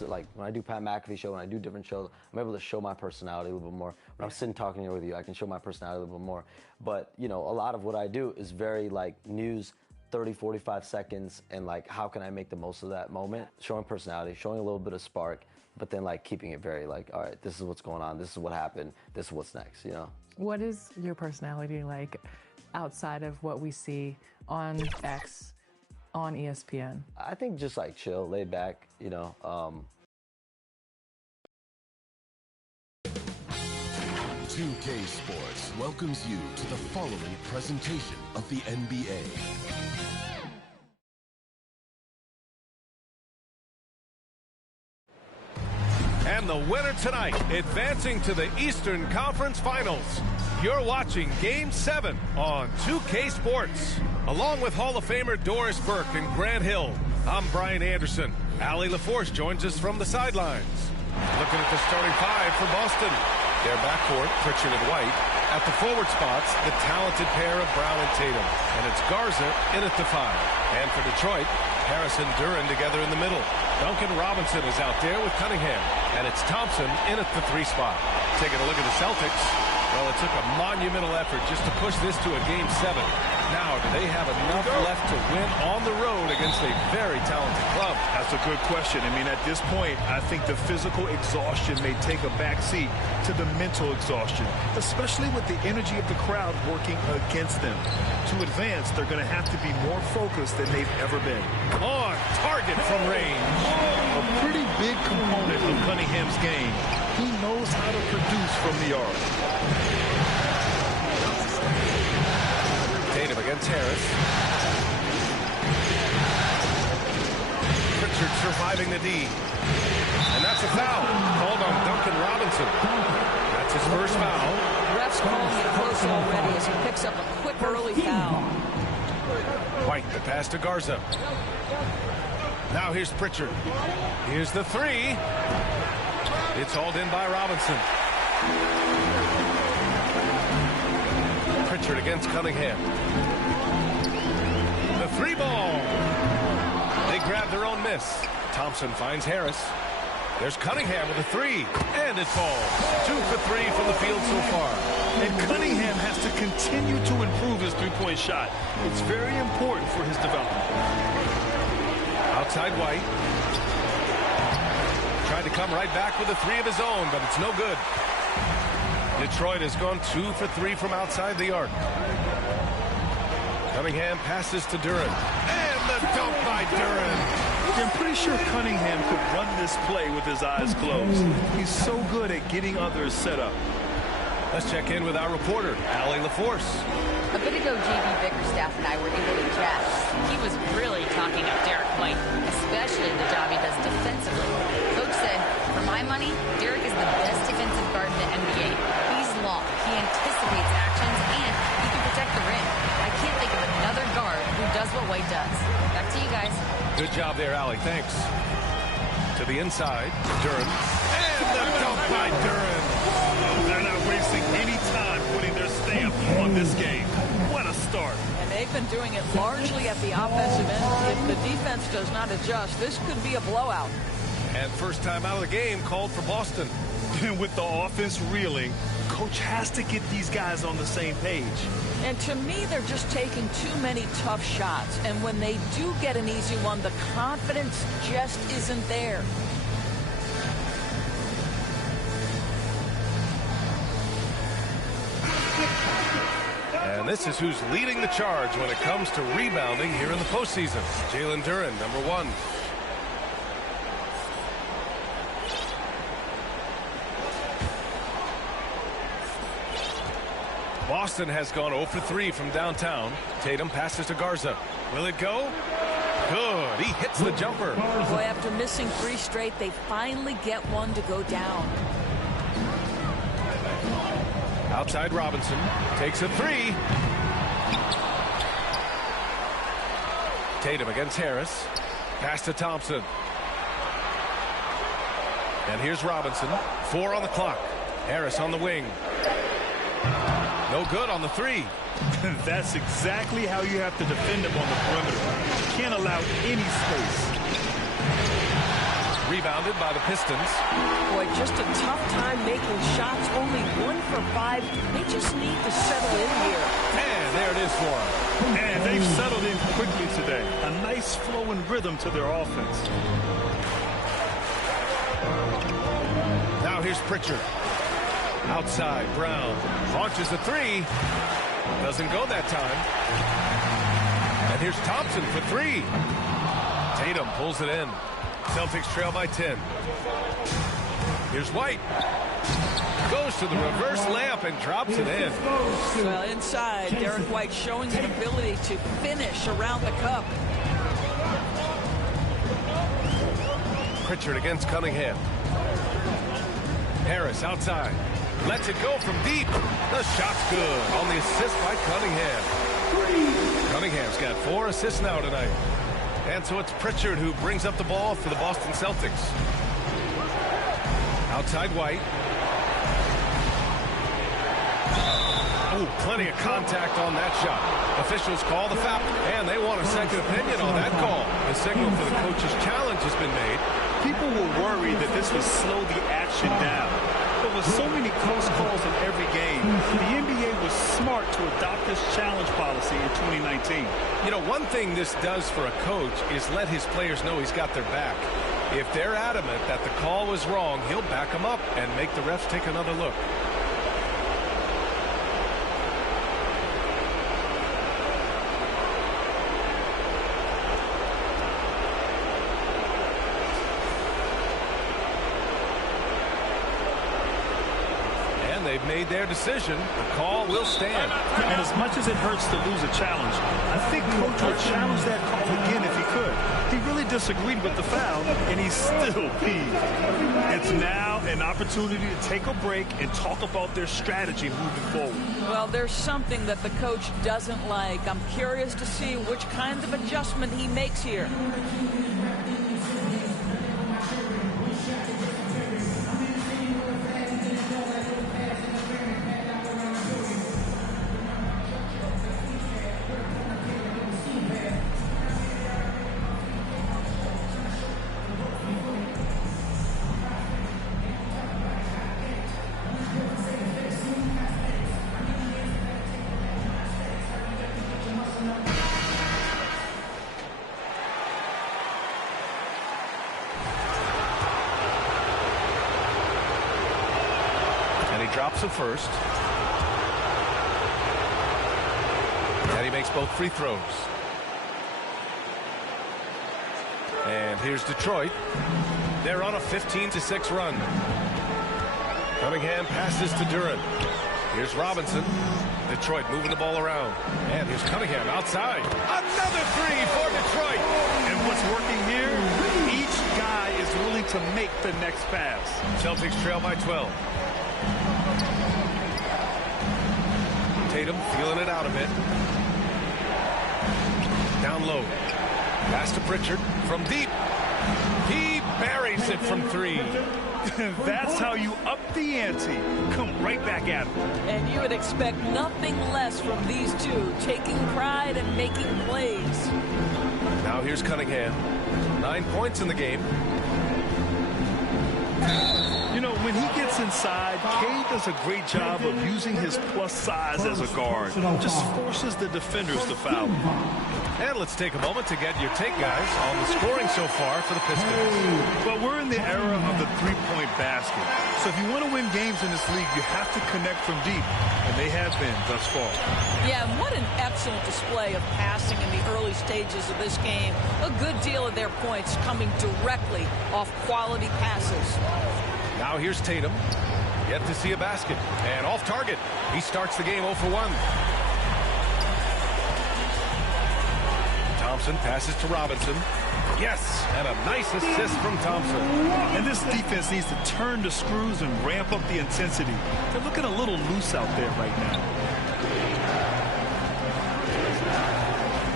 Like when I do Pat McAfee show, when I do different shows, I'm able to show my personality a little bit more. When I'm sitting talking here with you, I can show my personality a little bit more. But, you know, a lot of what I do is very like news, 30, 45 seconds, and like how can I make the most of that moment? Showing personality, showing a little bit of spark, but then like keeping it very like, all right, this is what's going on, this is what happened, this is what's next, you know? What is your personality like outside of what we see on X, on ESPN? I think just like chill, laid back, you know. 2K Sports welcomes you to the following presentation of the NBA. And the winner tonight, advancing to the Eastern Conference Finals. You're watching Game 7 on 2K Sports. Along with Hall of Famer Doris Burke and Grant Hill, I'm Brian Anderson. Allie LaForce joins us from the sidelines. Looking at the starting five for Boston. Their backcourt, Pritchard and White. At the forward spots, the talented pair of Brown and Tatum. And it's Garza in at the 5. And for Detroit, Harris and Duren together in the middle. Duncan Robinson is out there with Cunningham. And it's Thompson in at the 3 spot. Taking a look at the Celtics. Well, it took a monumental effort just to push this to a Game 7. Now, do they have enough left to win on the road against a very talented club? That's a good question. I mean, at this point, I think the physical exhaustion may take a backseat to the mental exhaustion, especially with the energy of the crowd working against them. To advance, they're going to have to be more focused than they've ever been. On target from range. A pretty big component of Cunningham's game. He knows how to produce from the arc. Tatum against Harris. Pritchard surviving the D. And that's a foul called on Duncan Robinson. That's his first foul. Ref's calling it close already as he picks up a quick early foul. White, the pass to Garza. Now here's Pritchard. Here's the 3. It's hauled in by Robinson. Pritchard against Cunningham. The 3 ball. They grab their own miss. Thompson finds Harris. There's Cunningham with a 3. And it falls. 2 for 3 from the field so far. And Cunningham has to continue to improve his three-point shot. It's very important for his development. Outside White. Tried to come right back with a 3 of his own, but it's no good. Detroit has gone 2 for 3 from outside the arc. Cunningham passes to Duren. And the dunk by Duren. I'm pretty sure Cunningham could run this play with his eyes closed. He's so good at getting others set up. Let's check in with our reporter, Allie LaForce. A bit ago, J.B. Bickerstaff and I were able to chat. He was really talking up Derek White, especially the job he does defensively. Coach said, for my money, Derek is the best defensive guard in the NBA. He's long, he anticipates actions, and he can protect the rim. I can't think of another guard who does what White does. Back to you guys. Good job there, Allie. Thanks. To the inside, Duren. And the dunk by Duren. They're not wasting any time putting their stamp on this game. What a start. And they've been doing it largely at the offensive end. If the defense does not adjust, this could be a blowout. And first time out of the game called for Boston. With the offense reeling, coach has to get these guys on the same page. And to me, they're just taking too many tough shots. And when they do get an easy one, the confidence just isn't there. And this is who's leading the charge when it comes to rebounding here in the postseason. Jalen Duren, number 1. Boston has gone 0 for 3 from downtown. Tatum passes to Garza. Will it go? Good. He hits the jumper. Boy, after missing 3 straight, they finally get one to go down. Outside Robinson. Takes a 3. Tatum against Harris. Pass to Thompson. And here's Robinson. 4 on the clock. Harris on the wing. No good on the 3. That's exactly how you have to defend him on the perimeter. You can't allow any space. Rebounded by the Pistons. Boy, just a tough time making shots. Only 1 for 5. They just need to settle in here. And there it is for them. And they've settled in quickly today. A nice flow and rhythm to their offense. Now here's Pritchard. Outside, Brown launches a 3. Doesn't go that time. And here's Thompson for 3. Tatum pulls it in. Celtics trail by 10. Here's White. Goes to the reverse layup and drops it in. Well, inside, Derek White showing an ability to finish around the cup. Pritchard against Cunningham. Harris outside. Lets it go from deep. The shot's good on the assist by Cunningham. Cunningham's got 4 assists now tonight. And so it's Pritchard who brings up the ball for the Boston Celtics. Outside White. Oh, plenty of contact on that shot. Officials call the foul, and they want a second opinion on that call. The signal for the coach's challenge has been made. People were worried that this would slow the action down. But with so many close calls in every game, the NBA was smart to adopt this challenge policy in 2019. You know, one thing this does for a coach is let his players know he's got their back. If they're adamant that the call was wrong, he'll back them up and make the refs take another look. They've made their decision. The call will stand. And as much as it hurts to lose a challenge, I think Coach would challenge that call again if he could. He really disagreed with the foul, and he's still peeved. It's now an opportunity to take a break and talk about their strategy moving forward. Well, there's something that the coach doesn't like. I'm curious to see which kind of adjustment he makes here. Drops it first. And he makes both free throws. And here's Detroit. They're on a 15-6 run. Cunningham passes to Durant. Here's Robinson. Detroit moving the ball around. And here's Cunningham outside. Another 3 for Detroit. And what's working here? Each guy is willing to make the next pass. Celtics trail by 12. Tatum feeling it out a bit. Down low. Pass to Pritchard from deep. He buries it from 3. That's how you up the ante. Come right back at him. And you would expect nothing less from these two, taking pride and making plays. Now here's Cunningham. 9 points in the game. You know, when he gets inside, Cade does a great job of using his plus size as a guard. Just forces the defenders to foul. And let's take a moment to get your take, guys, on the scoring so far for the Pistons. Well, we're in the era of the three-point basket. So if you want to win games in this league, you have to connect from deep. And they have been thus far. Yeah, and what an excellent display of passing in the early stages of this game. A good deal of their points coming directly off quality passes. Now here's Tatum. Yet to see a basket. And off target. He starts the game 0 for 1. Thompson passes to Robinson. Yes, and a nice assist from Thompson. And this defense needs to turn the screws and ramp up the intensity. They're looking a little loose out there right now.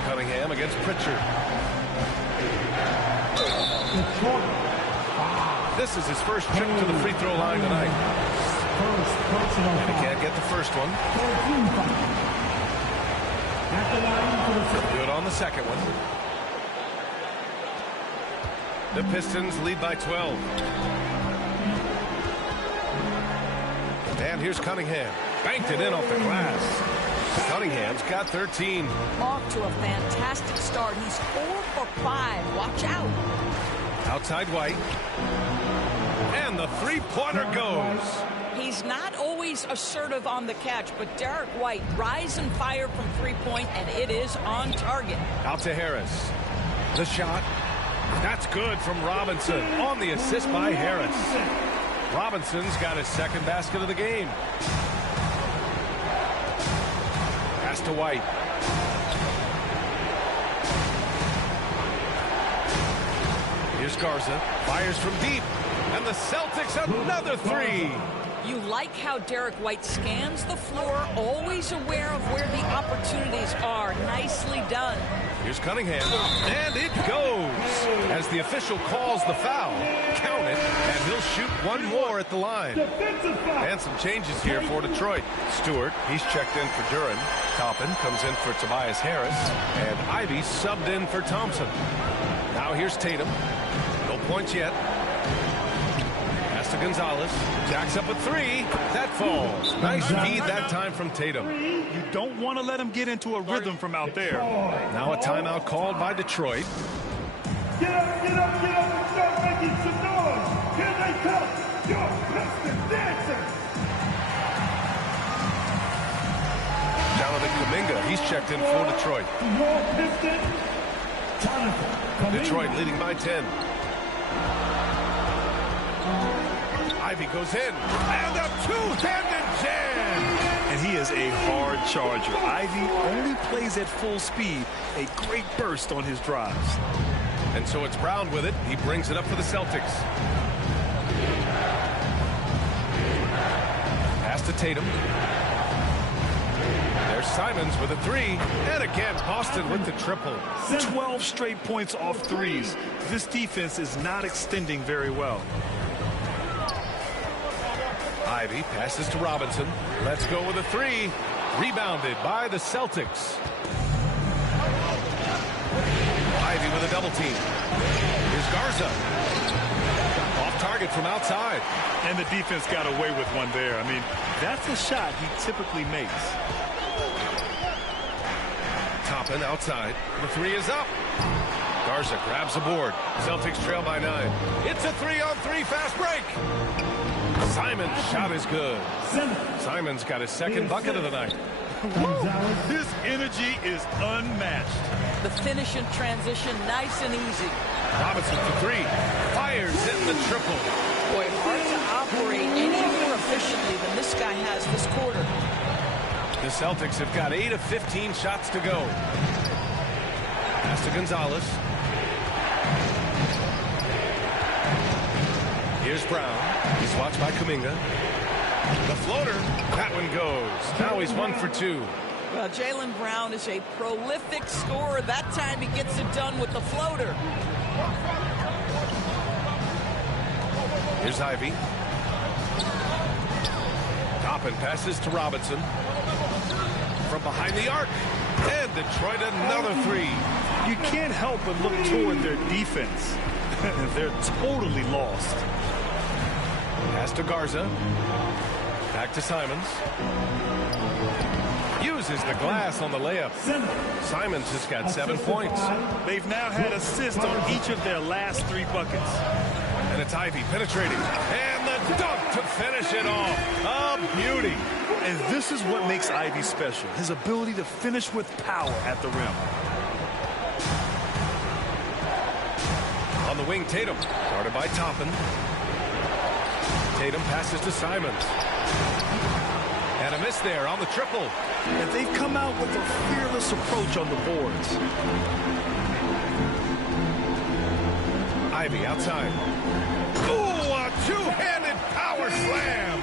Cunningham against Pritchard. This is his first trip to the free throw line tonight. And he can't get the first one. Good on the second one. The Pistons lead by 12. And here's Cunningham. Banked it in off the glass. Cunningham's got 13. Off to a fantastic start. He's 4 for 5. Watch out. Outside White. And the three-pointer goes. He's not always assertive on the catch, but Derek White rise and fire from three-point, and it is on target. Out to Harris. The shot. That's good from Robinson on the assist by Harris. Robinson's got his second basket of the game. Pass to White. Here's Garza. Fires from deep. And the Celtics another three. You like how Derek White scans the floor, always aware of where the opportunities are. Nicely done. Here's Cunningham. And it goes. As the official calls the foul. Count it. And he'll shoot one more at the line. And some changes here for Detroit. Stewart, he's checked in for Duren. Toppin comes in for Tobias Harris. And Ivy subbed in for Thompson. Now here's Tatum. No points yet. Pass to Gonzalez. Jacks up a three. That falls. Nice feed that time from Tatum. You don't want to let him get into a rhythm from out there. Now a timeout called by Detroit. Get up, get up, get up and start making some noise. Here they come. Your Pistons dancing. Jonathan Kuminga, he's checked in for Detroit. Your Pistons. Detroit leading by 10. Ivy goes in. And a two-handed jam. And he is a hard charger. Ivy only plays at full speed. A great burst on his drives. And so it's Brown with it. He brings it up for the Celtics. Pass to Tatum. There's Simons with a three. And again, Boston with the triple. 12 straight points off threes. This defense is not extending very well. Ivy passes to Robinson. Let's go with a three. Rebounded by the Celtics. Ivy with a double team. Here's Garza. Off target from outside. And the defense got away with one there. I mean, that's a shot he typically makes. Toppin outside. The three is up. Garza grabs the board. Celtics trail by 9. It's a 3-on-3 fast break. Simon's shot is good. Simon's got his second bucket of the night. His energy is unmatched. The finish in transition, nice and easy. Robinson for three. Fires in the triple. Boy, hard to operate any more efficiently than this guy has this quarter. The Celtics have got 8 of 15 shots to go. Pass to Gonzalez. Here's Brown. He's watched by Kuminga. The floater. That one goes. Now he's 1 for 2. Well, Jaylen Brown is a prolific scorer. That time he gets it done with the floater. Here's Ivy. Toppin passes to Robinson. From behind the arc. And Detroit another three. You can't help but look toward their defense. They're totally lost. Pass to Garza. Back to Simons. Uses the glass on the layup. Simons has got 7 points. They've now had assists on each of their last 3 buckets. And it's Ivy penetrating. And the dunk to finish it off. A beauty. And this is what makes Ivy special. His ability to finish with power at the rim. On the wing, Tatum. Guarded by Toppin. Tatum passes to Simons. And a miss there on the triple. And they've come out with a fearless approach on the boards. Ivy outside. Ooh, a two-handed power slam.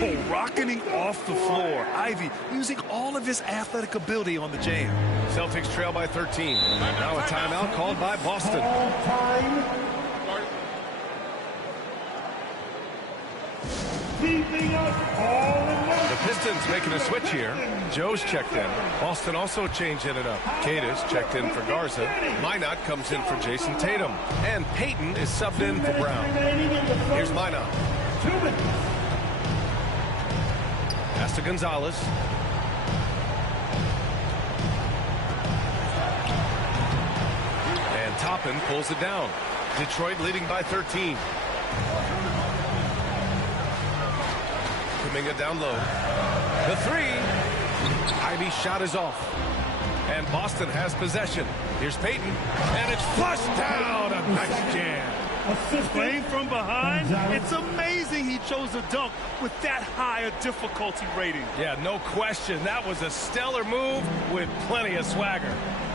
Oh, rocketing off the floor. Ivy using all of his athletic ability on the jam. Celtics trail by 13. Now a timeout called by Boston. Keeping us all in one. The Pistons making a switch here. Joe's checked in. Boston also changing it up. Cada's checked in for Garza. Minot comes in for Jason Tatum. And Payton is subbed in for Brown. Here's Minot. Pass to Gonzalez. And Toppin pulls it down. Detroit leading by 13. Kuminga down low. The three. Ivy's shot is off. And Boston has possession. Here's Payton. And it's flushed down. A nice jam. Playing from behind, it's amazing he chose a dunk with that high a difficulty rating. Yeah, no question. That was a stellar move with plenty of swagger.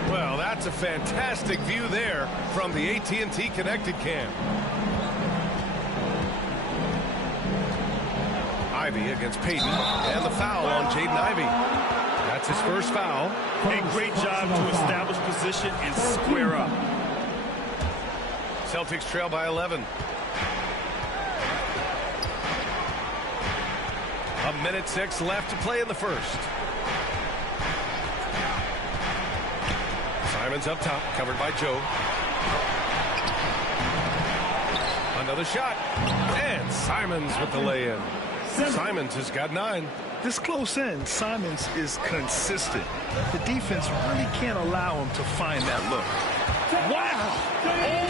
Well, that's a fantastic view there from the AT&T Connected Cam. Ivy against Payton, and the foul on Jaden Ivey. That's his first foul. A great job to establish position and square up. Celtics trail by 11. A minute 6 left to play in the first. Simon's up top, covered by Joe. Another shot, and Simons with the lay-in. Simons has got 9. This close in, Simons is consistent. The defense really can't allow him to find that look. Wow!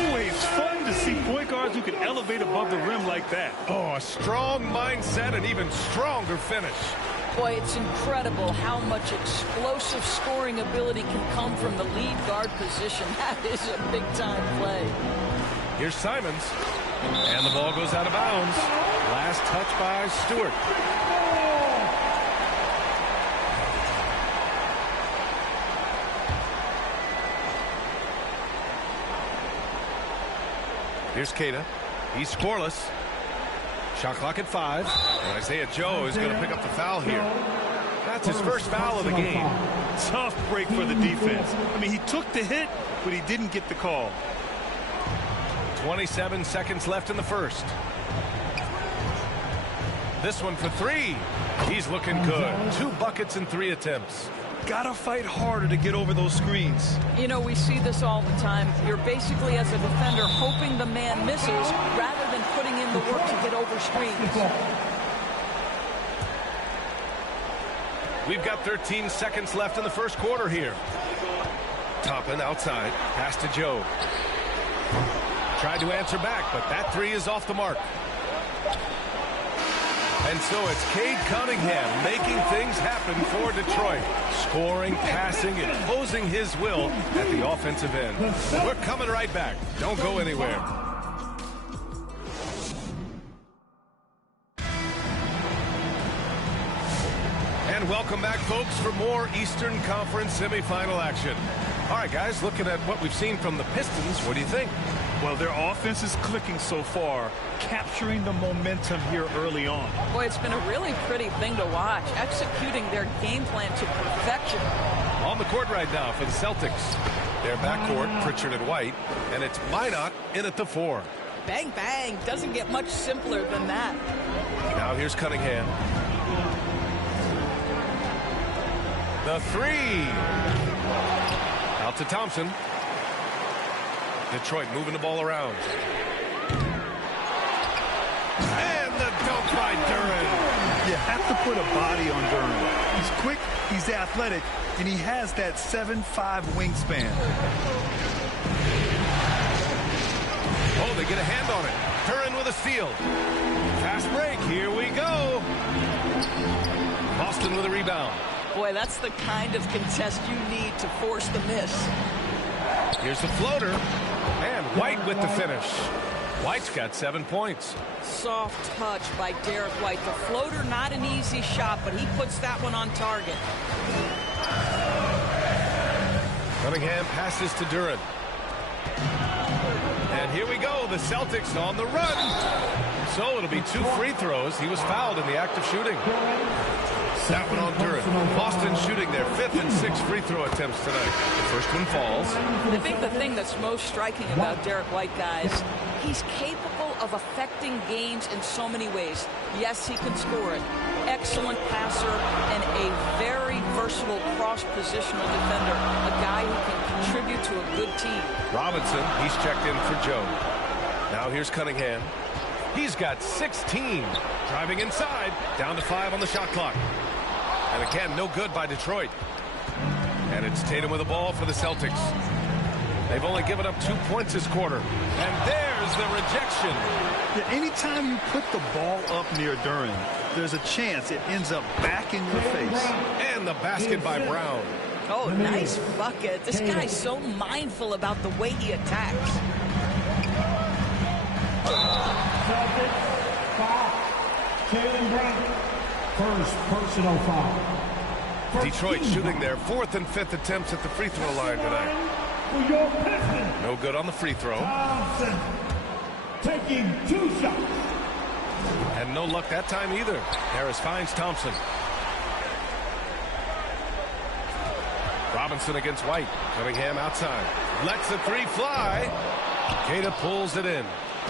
Always fun to see point guards who can elevate above the rim like that. Oh, a strong mindset and even stronger finish. Boy, it's incredible how much explosive scoring ability can come from the lead guard position. That is a big-time play. Here's Simons. And the ball goes out of bounds. Last touch by Stewart. Here's Cada. He's scoreless. Shot clock at 5. And Isaiah Joe is going to pick up the foul here. That's his first foul of the game. Tough break for the defense. I mean, he took the hit, but he didn't get the call. 27 seconds left in the first. This one for 3. He's looking good. 2 buckets in 3 attempts. Gotta fight harder to get over those screens. You know, we see this all the time. You're basically, as a defender, hoping the man misses rather than putting in the work to get over screens. We've got 13 seconds left in the first quarter here. Toppin outside. Pass to Joe. Tried to answer back, but that 3 is off the mark. And so it's Cade Cunningham making things happen for Detroit. Scoring, passing, imposing his will at the offensive end. We're coming right back. Don't go anywhere. And welcome back, folks, for more Eastern Conference semifinal action. All right, guys, looking at what we've seen from the Pistons, what do you think? Well, their offense is clicking so far, capturing the momentum here early on. Boy, it's been a really pretty thing to watch, executing their game plan to perfection. On the court right now for the Celtics. Their backcourt, Pritchard and White, and it's Minot in at the 4. Bang, bang. Doesn't get much simpler than that. Now here's Cunningham. The 3. Out to Thompson. Detroit moving the ball around. And the dunk by Duren. You have to put a body on Duren. He's quick, he's athletic, and he has that 7'5" wingspan. Oh, they get a hand on it. Duren with a steal. Fast break. Here we go. Boston with a rebound. Boy, that's the kind of contest you need to force the miss. Here's the floater. And White with the finish. White's got 7 points. Soft touch by Derek White. The floater, not an easy shot, but he puts that one on target. Cunningham passes to Duren. And here we go. The Celtics on the run. So it'll be 2 free throws. He was fouled in the act of shooting. That one on Duren. Boston shooting their 5th and 6th free throw attempts tonight. The first one falls. I think the thing that's most striking about Derek White, guys, he's capable of affecting games in so many ways. Yes, he can score it. Excellent passer and a very versatile cross-positional defender. A guy who can contribute to a good team. Robinson, he's checked in for Joe. Now here's Cunningham. He's got 16. Driving inside. Down to 5 on the shot clock. And again, no good by Detroit. And it's Tatum with the ball for the Celtics. They've only given up 2 points this quarter. And there's the rejection. Yeah, anytime you put the ball up near Duren, there's a chance it ends up back in your face. And the basket by Brown. Oh, nice bucket. This guy's so mindful about the way he attacks. Celtics, foul. Jaylen Brown, first personal foul. Detroit shooting their 4th and 5th attempts at the free throw line tonight. For your Pistons, No good on the free throw. Thompson, taking 2 shots. And no luck that time either. Harris finds Thompson. Robinson against White. Cunningham outside. Lets the 3 fly. Queta pulls it in.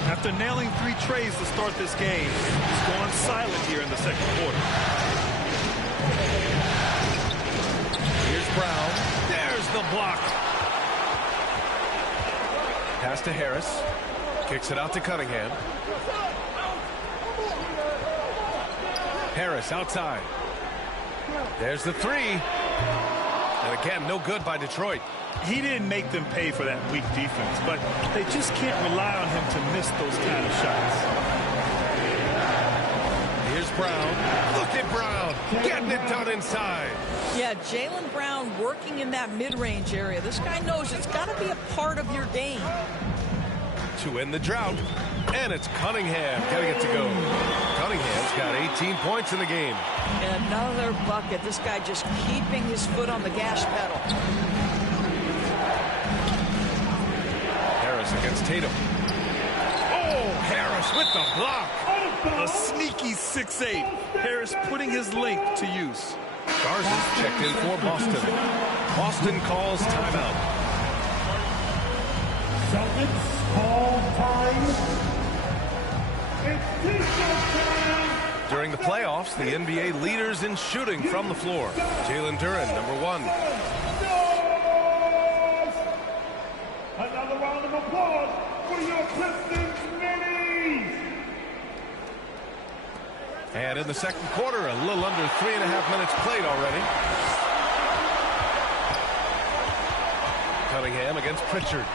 After nailing 3 trays to start this game, he's gone silent here in the second quarter. Here's Brown. There's the block. Pass to Harris. Kicks it out to Cunningham. Harris outside. There's the 3. And again, no good by Detroit. He didn't make them pay for that weak defense, but they just can't rely on him to miss those kind of shots. Here's Brown. Look at Brown. Getting it done inside. Yeah, Jaylen Brown working in that mid-range area. This guy knows it's got to be a part of your game. To end the drought. And it's Cunningham getting it to go. Cunningham's got 18 points in the game. And another bucket. This guy just keeping his foot on the gas pedal. Harris against Tatum. Oh, Harris with the block. A sneaky 6'8". Harris putting his length to use. Garza's checked in for Boston. Boston calls timeout. Celtics call time. It's Pistons time. During the playoffs, the NBA leaders in shooting from the floor. Jalen Duren, number 1. Another round of applause for your Pistons minis. And in the second quarter, a little under 3.5 minutes played already. Cunningham against Pritchard.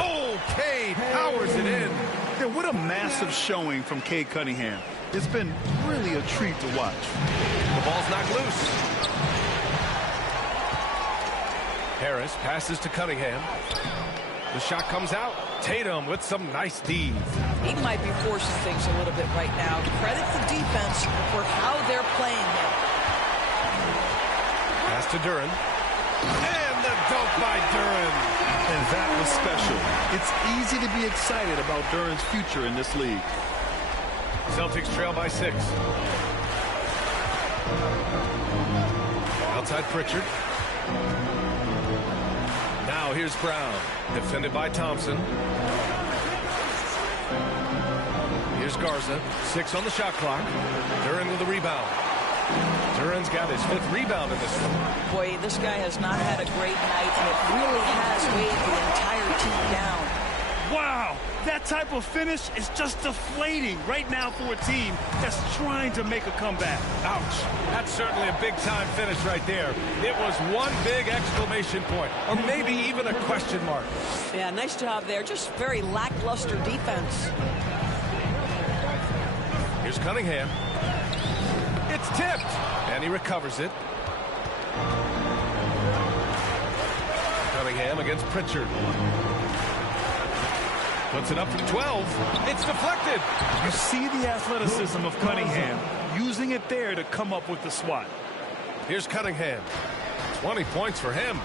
Oh, Cade powers it in. Yeah, what a massive showing from Cade Cunningham. It's been really a treat to watch. The ball's knocked loose. Harris passes to Cunningham. The shot comes out. Tatum with some nice D. He might be forcing things a little bit right now. Credit the defense for how they're playing him. Pass to Duren. And the dunk by Duren. And that was special. It's easy to be excited about Duren's future in this league. Celtics trail by 6. Outside Pritchard. Now here's Brown. Defended by Thompson. Here's Garza. 6 on the shot clock. Duren with the rebound. Duren's got his 5th rebound in this one. Boy, this guy has not had a great night, and it really has weighed the entire team down. Wow, that type of finish is just deflating right now for a team that's trying to make a comeback. Ouch. That's certainly a big-time finish right there. It was one big exclamation point, or maybe even a question mark. Yeah, nice job there. Just very lackluster defense. Here's Cunningham. It's tipped, and he recovers it. Cunningham against Pritchard. Puts it up from 12. It's deflected. You see the athleticism of Cunningham, using it there to come up with the swat. Here's Cunningham. 20 points for him.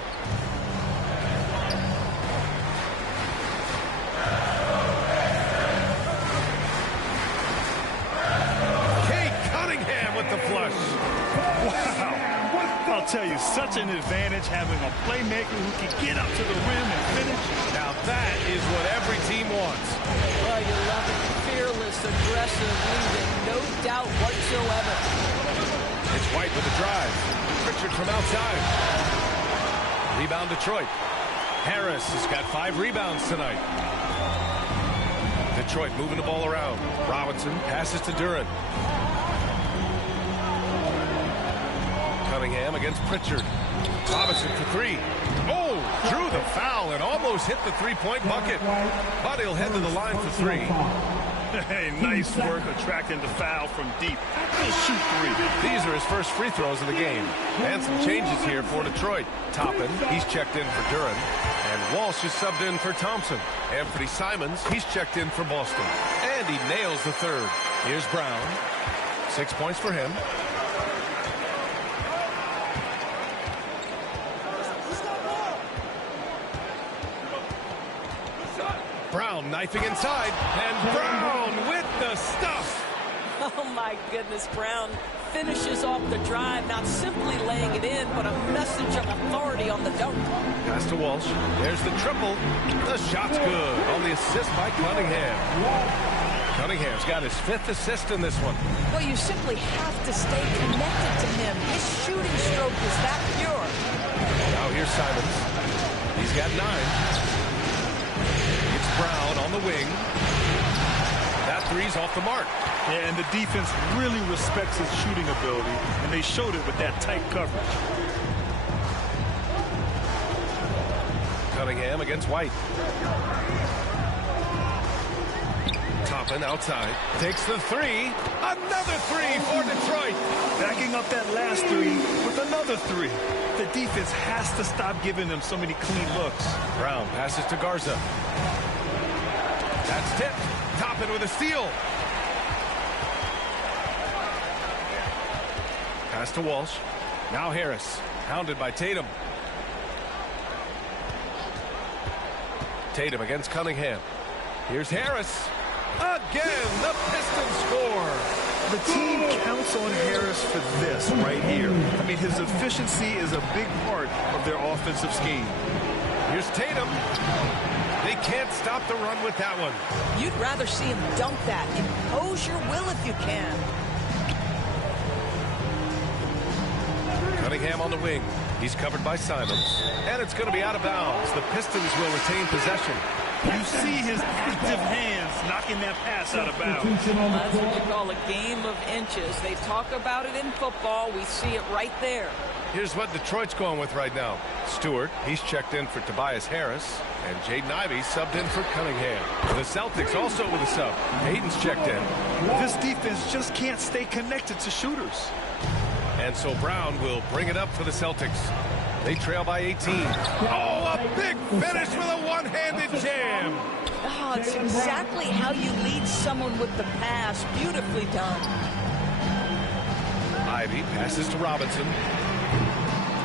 I'll tell you, such an advantage having a playmaker who can get up to the rim and finish. Now that is what every team wants. Well, you love it. Fearless, aggressive, leaving no doubt whatsoever. It's White with the drive. Pritchard from outside. Rebound Detroit. Harris has got 5 rebounds tonight. Detroit moving the ball around. Robinson passes to Duran. Cunningham against Pritchard. Robinson for 3. Oh, drew the foul and almost hit the three-point bucket. But he'll head to the line for 3. Hey, nice work attracting the foul from deep. He'll shoot 3. These are his first free throws of the game. And some changes here for Detroit. Toppin, he's checked in for Duran. And Walsh is subbed in for Thompson. Anthony Simons, he's checked in for Boston. And he nails the third. Here's Brown. 6 points for him. Brown knifing inside, and Brown with the stuff. Oh, my goodness, Brown finishes off the drive, not simply laying it in, but a message of authority on the dunk. Pass to Walsh. There's the triple. The shot's good on the assist by Cunningham. Cunningham's got his 5th assist in this one. Well, you simply have to stay connected to him. His shooting stroke is that pure. Now here's Simons. He's got 9. Brown on the wing. That 3's off the mark. Yeah, and the defense really respects his shooting ability, and they showed it with that tight coverage. Cunningham against White. Toppin outside. Takes the 3. Another 3 for Detroit. Backing up that last 3 with another 3. The defense has to stop giving them so many clean looks. Brown passes to Garza. That's tipped. Toppin with a steal. Pass to Walsh. Now Harris. Hounded by Tatum. Tatum against Cunningham. Here's Harris. Again, the Pistons score. The team counts on Harris for this right here. I mean, his efficiency is a big part of their offensive scheme. Here's Tatum. They can't stop the run with that one. You'd rather see him dunk that. Impose your will if you can. Cunningham on the wing. He's covered by Simons. And it's going to be out of bounds. The Pistons will retain possession. You see his active hands knocking that pass out of bounds. That's what you call a game of inches. They talk about it in football. We see it right there. Here's what Detroit's going with right now. Stewart, he's checked in for Tobias Harris. And Jaden Ivey subbed in for Cunningham. The Celtics also with a sub. Hayden's checked in. This defense just can't stay connected to shooters. And so Brown will bring it up for the Celtics. They trail by 18. Oh, a big finish with a one-handed jam. Oh, it's exactly how you lead someone with the pass. Beautifully done. Ivey passes to Robinson.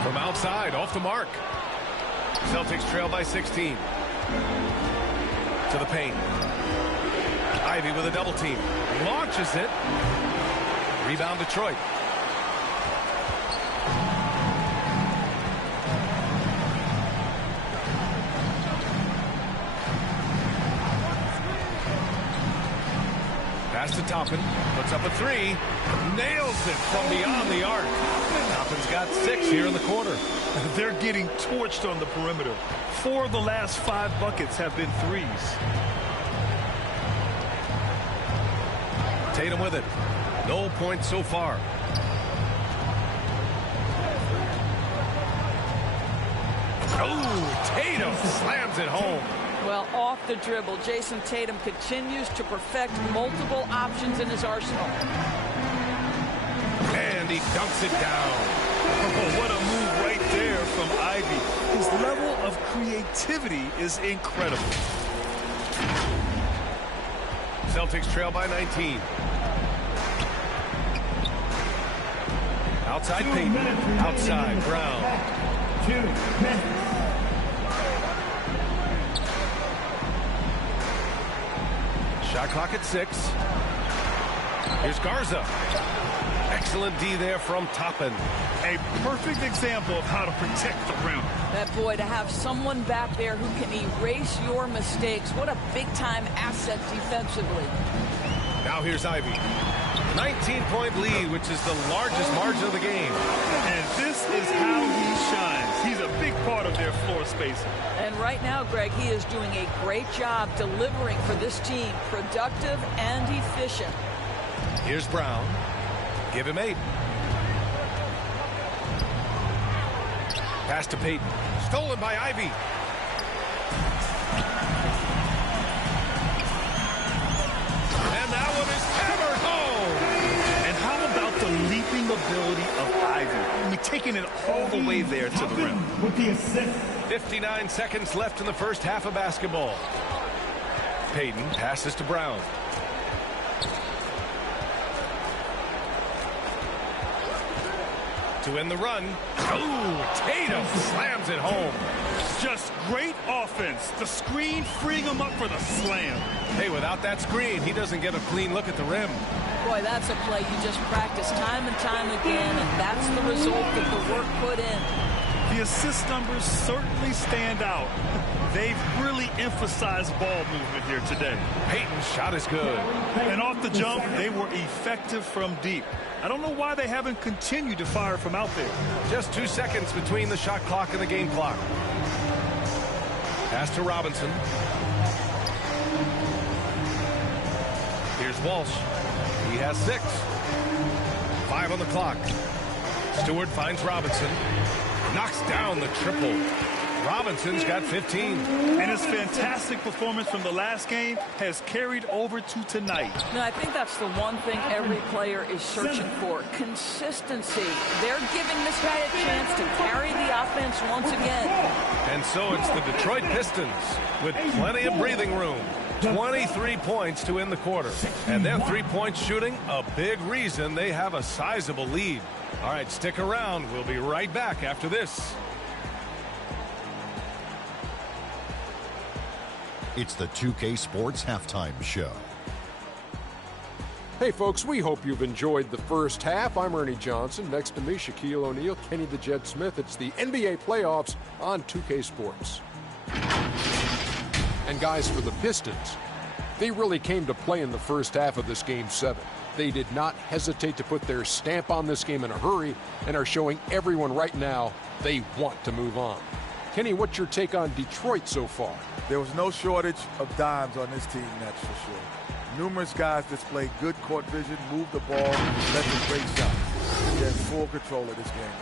From outside, off the mark. Celtics trail by 16. To the paint. Ivey with a double team. Launches it. Rebound Detroit. Pass to Toppin. Puts up a 3. Nails it from beyond the arc. Toppin's got 6 here in the quarter. They're getting torched on the perimeter. 4 of the last 5 buckets have been 3s. Tatum with it. No points so far. Oh, Tatum slams it home. Well, off the dribble, Jason Tatum continues to perfect multiple options in his arsenal. And he dunks it down. Oh, what a move right there from Ivey. His level of creativity is incredible. Celtics trail by 19. Outside Payton. Outside Brown. 2 minutes. Shot clock at 6. Here's Garza. Excellent D there from Toppin. A perfect example of how to protect the rim. That boy, to have someone back there who can erase your mistakes. What a big-time asset defensively. Now here's Ivy. 19-point lead, which is the largest margin of the game. And this is how he shines. He's a big part of their floor spacing. And right now, Greg, he is doing a great job delivering for this team. Productive and efficient. Here's Brown. Give him 8. Pass to Payton. Stolen by Ivy. And that one is hammered home. And how about the leaping ability of Ivy? I mean, taking it all the way there to the rim. With the assist. 59 seconds left in the first half of basketball. Payton passes to Brown. To end the run. Oh, Tatum slams it home. Just great offense. The screen freeing him up for the slam. Hey, without that screen, he doesn't get a clean look at the rim. Boy, that's a play you just practice time and time again, and that's the result of the work put in. The assist numbers certainly stand out. They've really emphasized ball movement here today. Payton's shot is good. And off the jump, they were effective from deep. I don't know why they haven't continued to fire from out there. Just 2 seconds between the shot clock and the game clock. Pass to Robinson. Here's Walsh. He has 6. 5 on the clock. Stewart finds Robinson. Knocks down the triple. Robinson's got 15. And his fantastic performance from the last game has carried over to tonight. No, I think that's the one thing every player is searching for. Consistency. They're giving this guy a chance to carry the offense once again. And so it's the Detroit Pistons with plenty of breathing room. 23 points to end the quarter. And their three-point shooting, a big reason they have a sizable lead. All right, stick around. We'll be right back after this. It's the 2K Sports Halftime Show. Hey folks, we hope you've enjoyed the first half. I'm Ernie Johnson. Next to me, Shaquille O'Neal, Kenny the Jet Smith. It's the NBA playoffs on 2K Sports. And guys, for the Pistons, they really came to play in the first half of this Game 7. They did not hesitate to put their stamp on this game in a hurry and are showing everyone right now they want to move on. Kenny, what's your take on Detroit so far? There was no shortage of dimes on this team, that's for sure. Numerous guys displayed good court vision, moved the ball, and led to great shots. They're in full control of this game.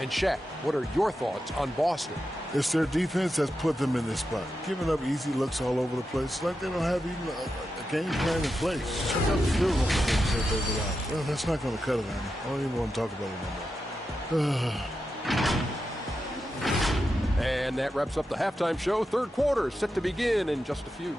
And Shaq, what are your thoughts on Boston? It's their defense that's put them in this spot. Giving up easy looks all over the place. It's like they don't have even a game plan in place. Check out the field goal. Well, that's not going to cut it, Andy. I don't even want to talk about it no more. And that wraps up the halftime show. Third quarter set to begin in just a few.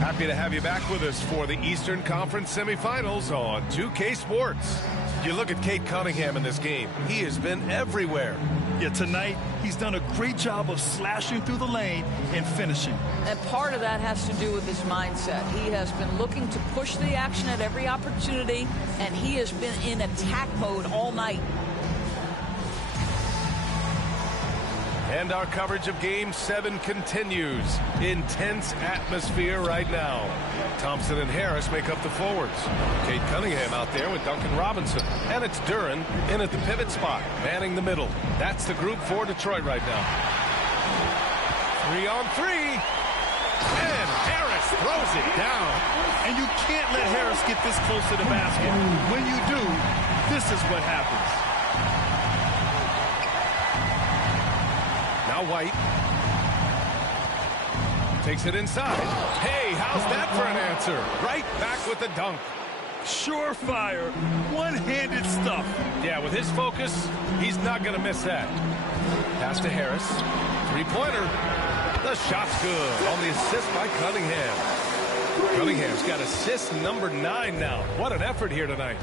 Happy to have you back with us for the Eastern Conference semifinals on 2K Sports. You look at Cade Cunningham in this game. He has been everywhere. Yeah, tonight, he's done a great job of slashing through the lane and finishing. And part of that has to do with his mindset. He has been looking to push the action at every opportunity, and he has been in attack mode all night. And our coverage of Game 7 continues. Intense atmosphere right now. Thompson and Harris make up the forwards. Cade Cunningham out there with Duncan Robinson. And it's Duren in at the pivot spot, manning the middle. That's the group for Detroit right now. 3-on-3. And Harris throws it down. And you can't let Harris get this close to the basket. When you do, this is what happens. Now White takes it inside. Hey, how's that for an answer? Right back with the dunk. Surefire, one-handed stuff. Yeah, with his focus, he's not going to miss that. Pass to Harris. Three-pointer. The shot's good on the assist by Cunningham. Cunningham's got assist number 9 now. What an effort here tonight.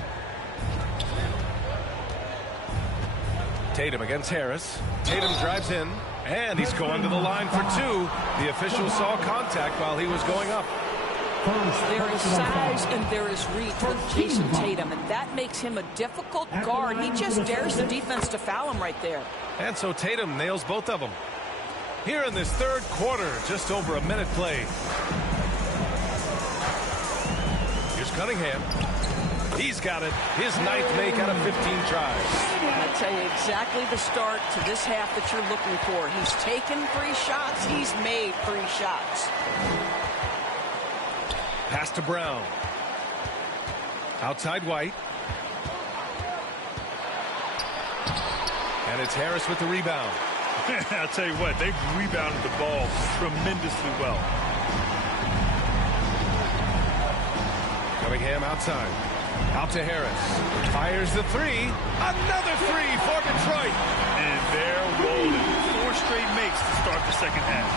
Tatum against Harris. Tatum drives in, and he's going to the line for 2. The official saw contact while he was going up. There is size and there is reach with Jason Tatum, and that makes him a difficult guard. He just dares the defense to foul him right there. And so Tatum nails both of them. Here in this third quarter, just over a minute played. Here's Cunningham. He's got it. His 9th make out of 15 tries. I tell you exactly the start to this half that you're looking for. He's taken 3 shots. He's made 3 shots. Pass to Brown. Outside White. And it's Harris with the rebound. I'll tell you what, they've rebounded the ball tremendously well. Cunningham outside. Out to Harris. Fires the 3. Another 3 for Detroit. And they're rolling. 4 straight makes to start the second half.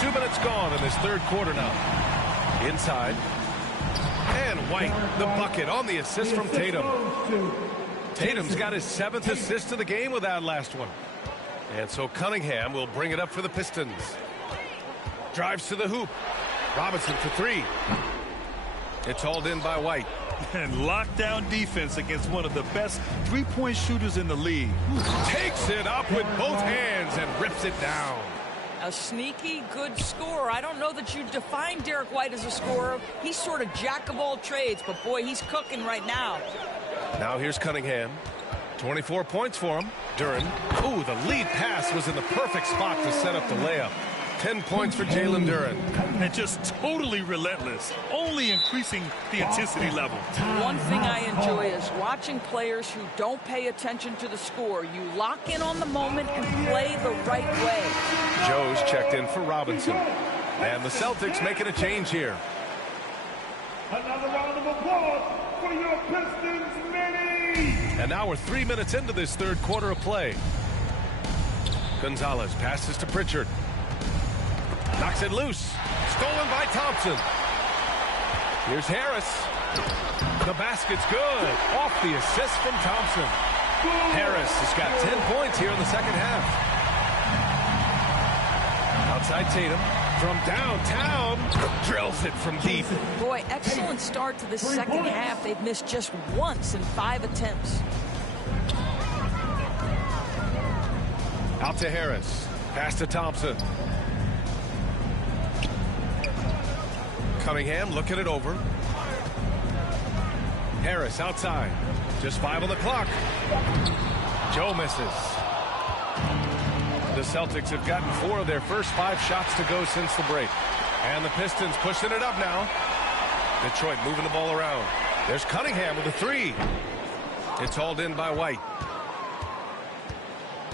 2 minutes gone in this third quarter now. Inside. And White, the bucket on the assist from Tatum. Tatum's got his 7th assist of the game with that last one. And so Cunningham will bring it up for the Pistons. Drives to the hoop. Robinson for 3. It's hauled in by White. And lockdown defense against one of the best three-point shooters in the league. Takes it up with both hands and rips it down. A sneaky good scorer. I don't know that you define Derek White as a scorer. He's sort of jack of all trades, but boy, he's cooking right now. Now here's Cunningham. 24 points for him. Duren. Ooh, the lead pass was in the perfect spot to set up the layup. 10 points for Jalen Duren. And just totally relentless, only increasing the intensity level. One thing I enjoy is watching players who don't pay attention to the score. You lock in on the moment and play the right way. Joe's checked in for Robinson. And the Celtics making a change here. Another round of applause for your Pistons mini. And now we're 3 minutes into this third quarter of play. Gonzalez passes to Pritchard. Knocks it loose. Stolen by Thompson. Here's Harris. The basket's good. Off the assist from Thompson. Harris has got 10 points here in the second half. Outside Tatum. From downtown. Drills it from deep. Boy, excellent start to the second half. They've missed just once in 5 attempts. Out to Harris. Pass to Thompson. Cunningham looking it over. Harris outside. Just 5 on the clock. Joe misses. The Celtics have gotten 4 of their first 5 shots to go since the break. And the Pistons pushing it up now. Detroit moving the ball around. There's Cunningham with a 3. It's hauled in by White.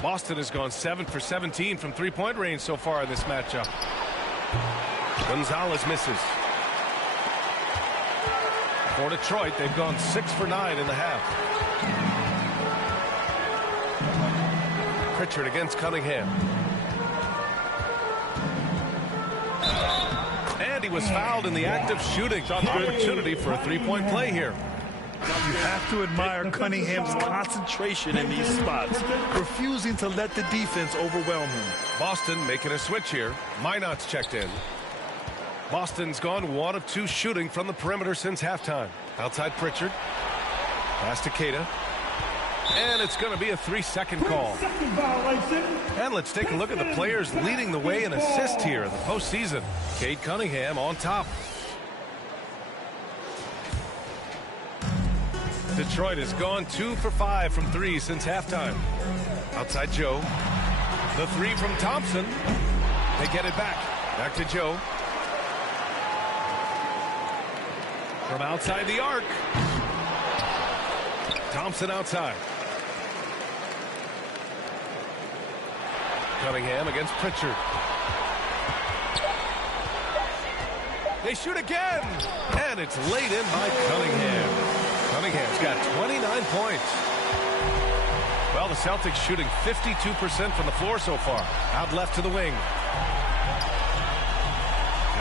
Boston has gone 7 for 17 from 3-point range so far in this matchup. Gonzalez misses. For Detroit, they've gone 6 for 9 in the half. Pritchard against Cunningham. And he was fouled in the act of shooting. Opportunity for a 3-point play here. You have to admire Cunningham's concentration in these spots, refusing to let the defense overwhelm him. Boston making a switch here. Minot's checked in. Boston's gone 1 of 2 shooting from the perimeter since halftime. Outside Pritchard. Pass to Queta. And it's going to be a 3-second call. And let's take a look at the players leading the way in assists here in the postseason. Cade Cunningham on top. Detroit has gone 2 for 5 from 3 since halftime. Outside Joe. The 3 from Thompson. They get it back. Back to Joe. From outside the arc. Thompson outside. Cunningham against Pritchard. They shoot again. And it's laid in by Cunningham. Cunningham's got 29 points. Well, the Celtics shooting 52% from the floor so far. Out left to the wing.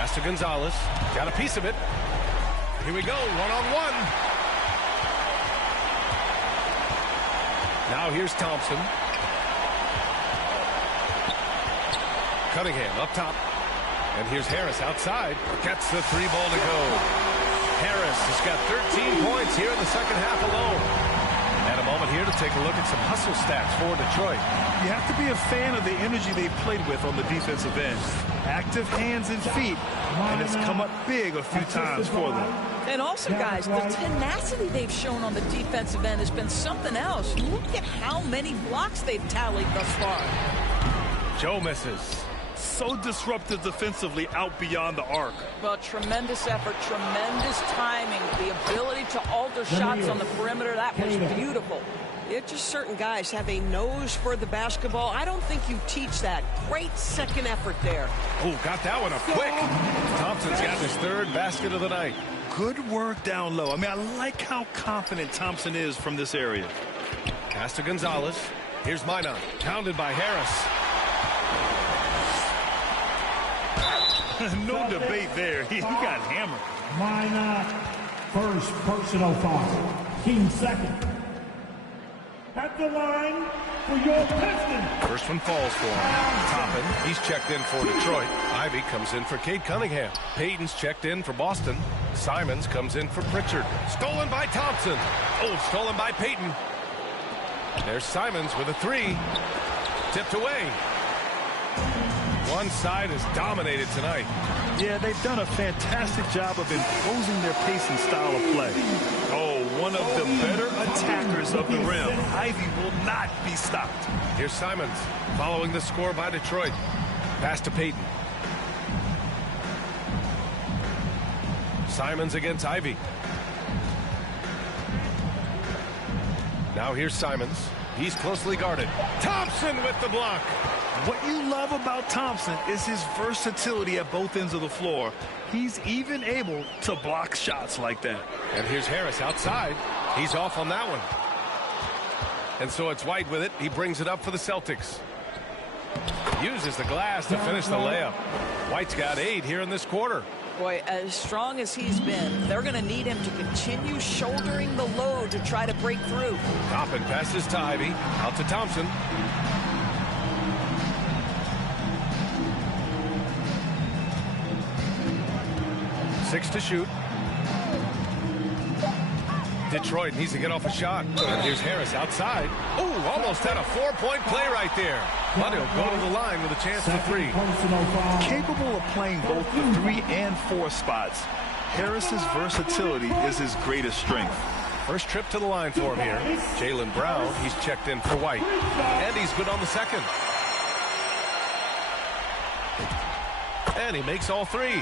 Pass to Gonzalez. Got a piece of it. Here we go, one-on-one. Now here's Thompson. Cunningham up top. And here's Harris outside. Gets the 3 ball to go. Harris has got 13 points here in the second half alone. And a moment here to take a look at some hustle stats for Detroit. You have to be a fan of the energy they've played with on the defensive end. Active hands and feet, and it's come up big a few times for them. And also, guys, the tenacity they've shown on the defensive end has been something else. Look at how many blocks they've tallied thus far. Joe misses. So disruptive defensively out beyond the arc. Well, tremendous effort, tremendous timing, the ability to alter shots on the perimeter. That was beautiful. It's just certain guys have a nose for the basketball. I don't think you teach that. Great second effort there. Oh, got that one up quick. Thompson's got his 3rd basket of the night. Good work down low. I mean, I like how confident Thompson is from this area. Pass to Gonzalez. Here's Minot. Pounded by Harris. No debate there. He got hammered. Minot, first personal foul. Team second. At the line for your Pistons. First one falls for him. Toppin, he's checked in for Detroit. Ivy comes in for Cade Cunningham. Payton's checked in for Boston. Simons comes in for Pritchard. Stolen by Thompson. Oh, stolen by Payton. There's Simons with a 3. Tipped away. One side is dominated tonight. Yeah, they've done a fantastic job of imposing their pace and style of play. Oh, one of the better attackers of the rim. Ivy will not be stopped. Here's Simons following the score by Detroit. Pass to Payton. Simons against Ivy. Now here's Simons. He's closely guarded. Thompson with the block. What you love about Thompson is his versatility at both ends of the floor. He's even able to block shots like that. And here's Harris outside. He's off on that one. And so it's White with it. He brings it up for the Celtics. Uses the glass to finish the layup. White's got 8 here in this quarter. Boy, as strong as he's been, they're going to need him to continue shouldering the load to try to break through. Toppin passes to Ivy. Out to Thompson. Six to shoot. Detroit needs to get off a shot. And here's Harris outside. Ooh, almost had a 4-point play right there. But he'll go to the line with a chance for 3. Capable of playing both the 3 and 4 spots. Harris's versatility is his greatest strength. First trip to the line for him here. Jaylen Brown, he's checked in for White. And he's good on the second. And he makes all 3.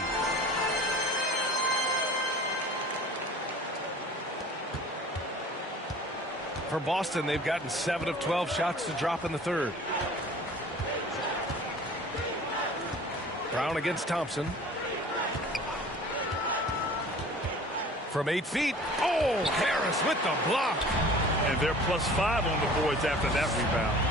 For Boston, they've gotten 7 of 12 shots to drop in the 3rd. Brown against Thompson. From 8 feet. Oh, Harris with the block. And they're +5 on the boards after that rebound.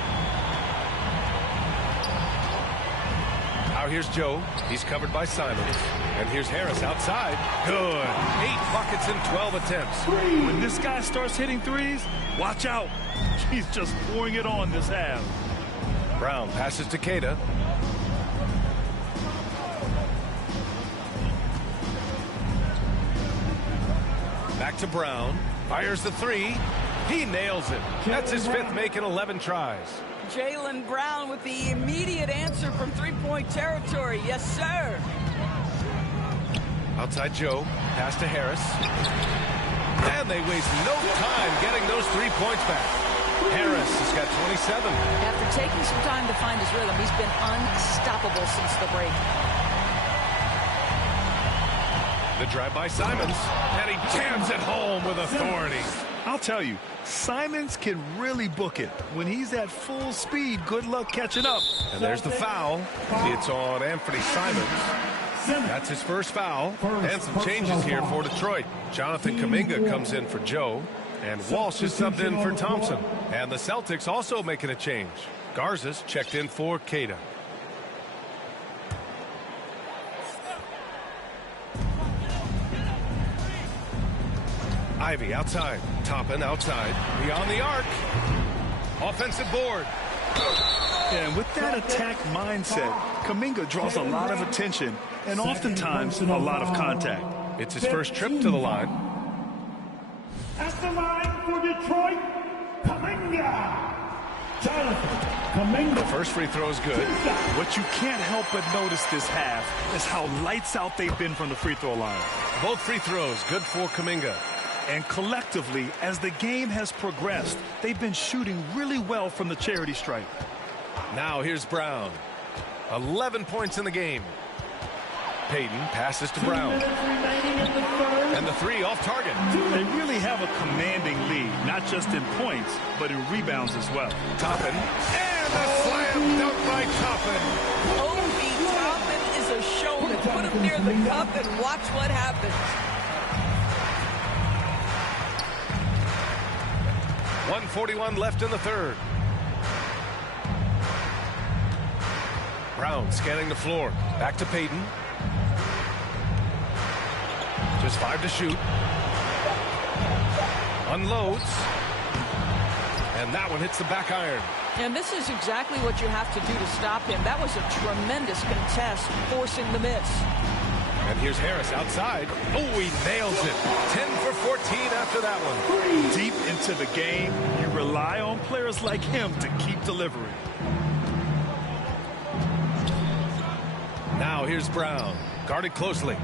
Now here's Joe. He's covered by Simons. And here's Harris outside. Good. 8 buckets in 12 attempts. When this guy starts hitting threes, watch out. He's just pouring it on this half. Brown passes to Queta. Back to Brown. Fires the 3. He nails it. That's his 5th make in 11 tries. Jaylen Brown with the immediate answer from 3-point territory. Yes, sir. Outside Joe. Pass to Harris. And they waste no time getting those 3 points back. Harris has got 27. After taking some time to find his rhythm, he's been unstoppable since the break. The drive by Simons. And he jams it home with authority. I'll tell you, Simons can really book it. When he's at full speed, good luck catching up. And there's the foul. It's on Anthony Simons. That's his first foul. And some changes here for Detroit. Jonathan Kuminga comes in for Joe. And Walsh is subbed in for Thompson. And the Celtics also making a change. Garza's checked in for Queta. Ivy outside. Toppin outside. Beyond the arc. Offensive board. Yeah, and with that attack mindset, Kuminga draws a lot of attention and oftentimes a lot of contact. It's his first trip to the line. At the line for Detroit, Kuminga. Jonathan Kuminga. The first free throw is good. What you can't help but notice this half is how lights out they've been from the free throw line. Both free throws good for Kuminga. And collectively, as the game has progressed, they've been shooting really well from the charity stripe. Now here's Brown. 11 points in the game. Payton passes to Brown. And the three off target. They really have a commanding lead, not just in points, but in rebounds as well. Toppin. And a slam dunk by Toppin. Obi Toppin is a showman. Put him near the cup and watch what happens. 1:41 left in the third. Brown scanning the floor. Back to Payton. Just 5 to shoot. Unloads. And that one hits the back iron. And this is exactly what you have to do to stop him. That was a tremendous contest, forcing the miss. And here's Harris outside. Oh, he nails it. 10 for 14 after that one. Deep into the game, you rely on players like him to keep delivering. Now here's Brown. Guarded closely.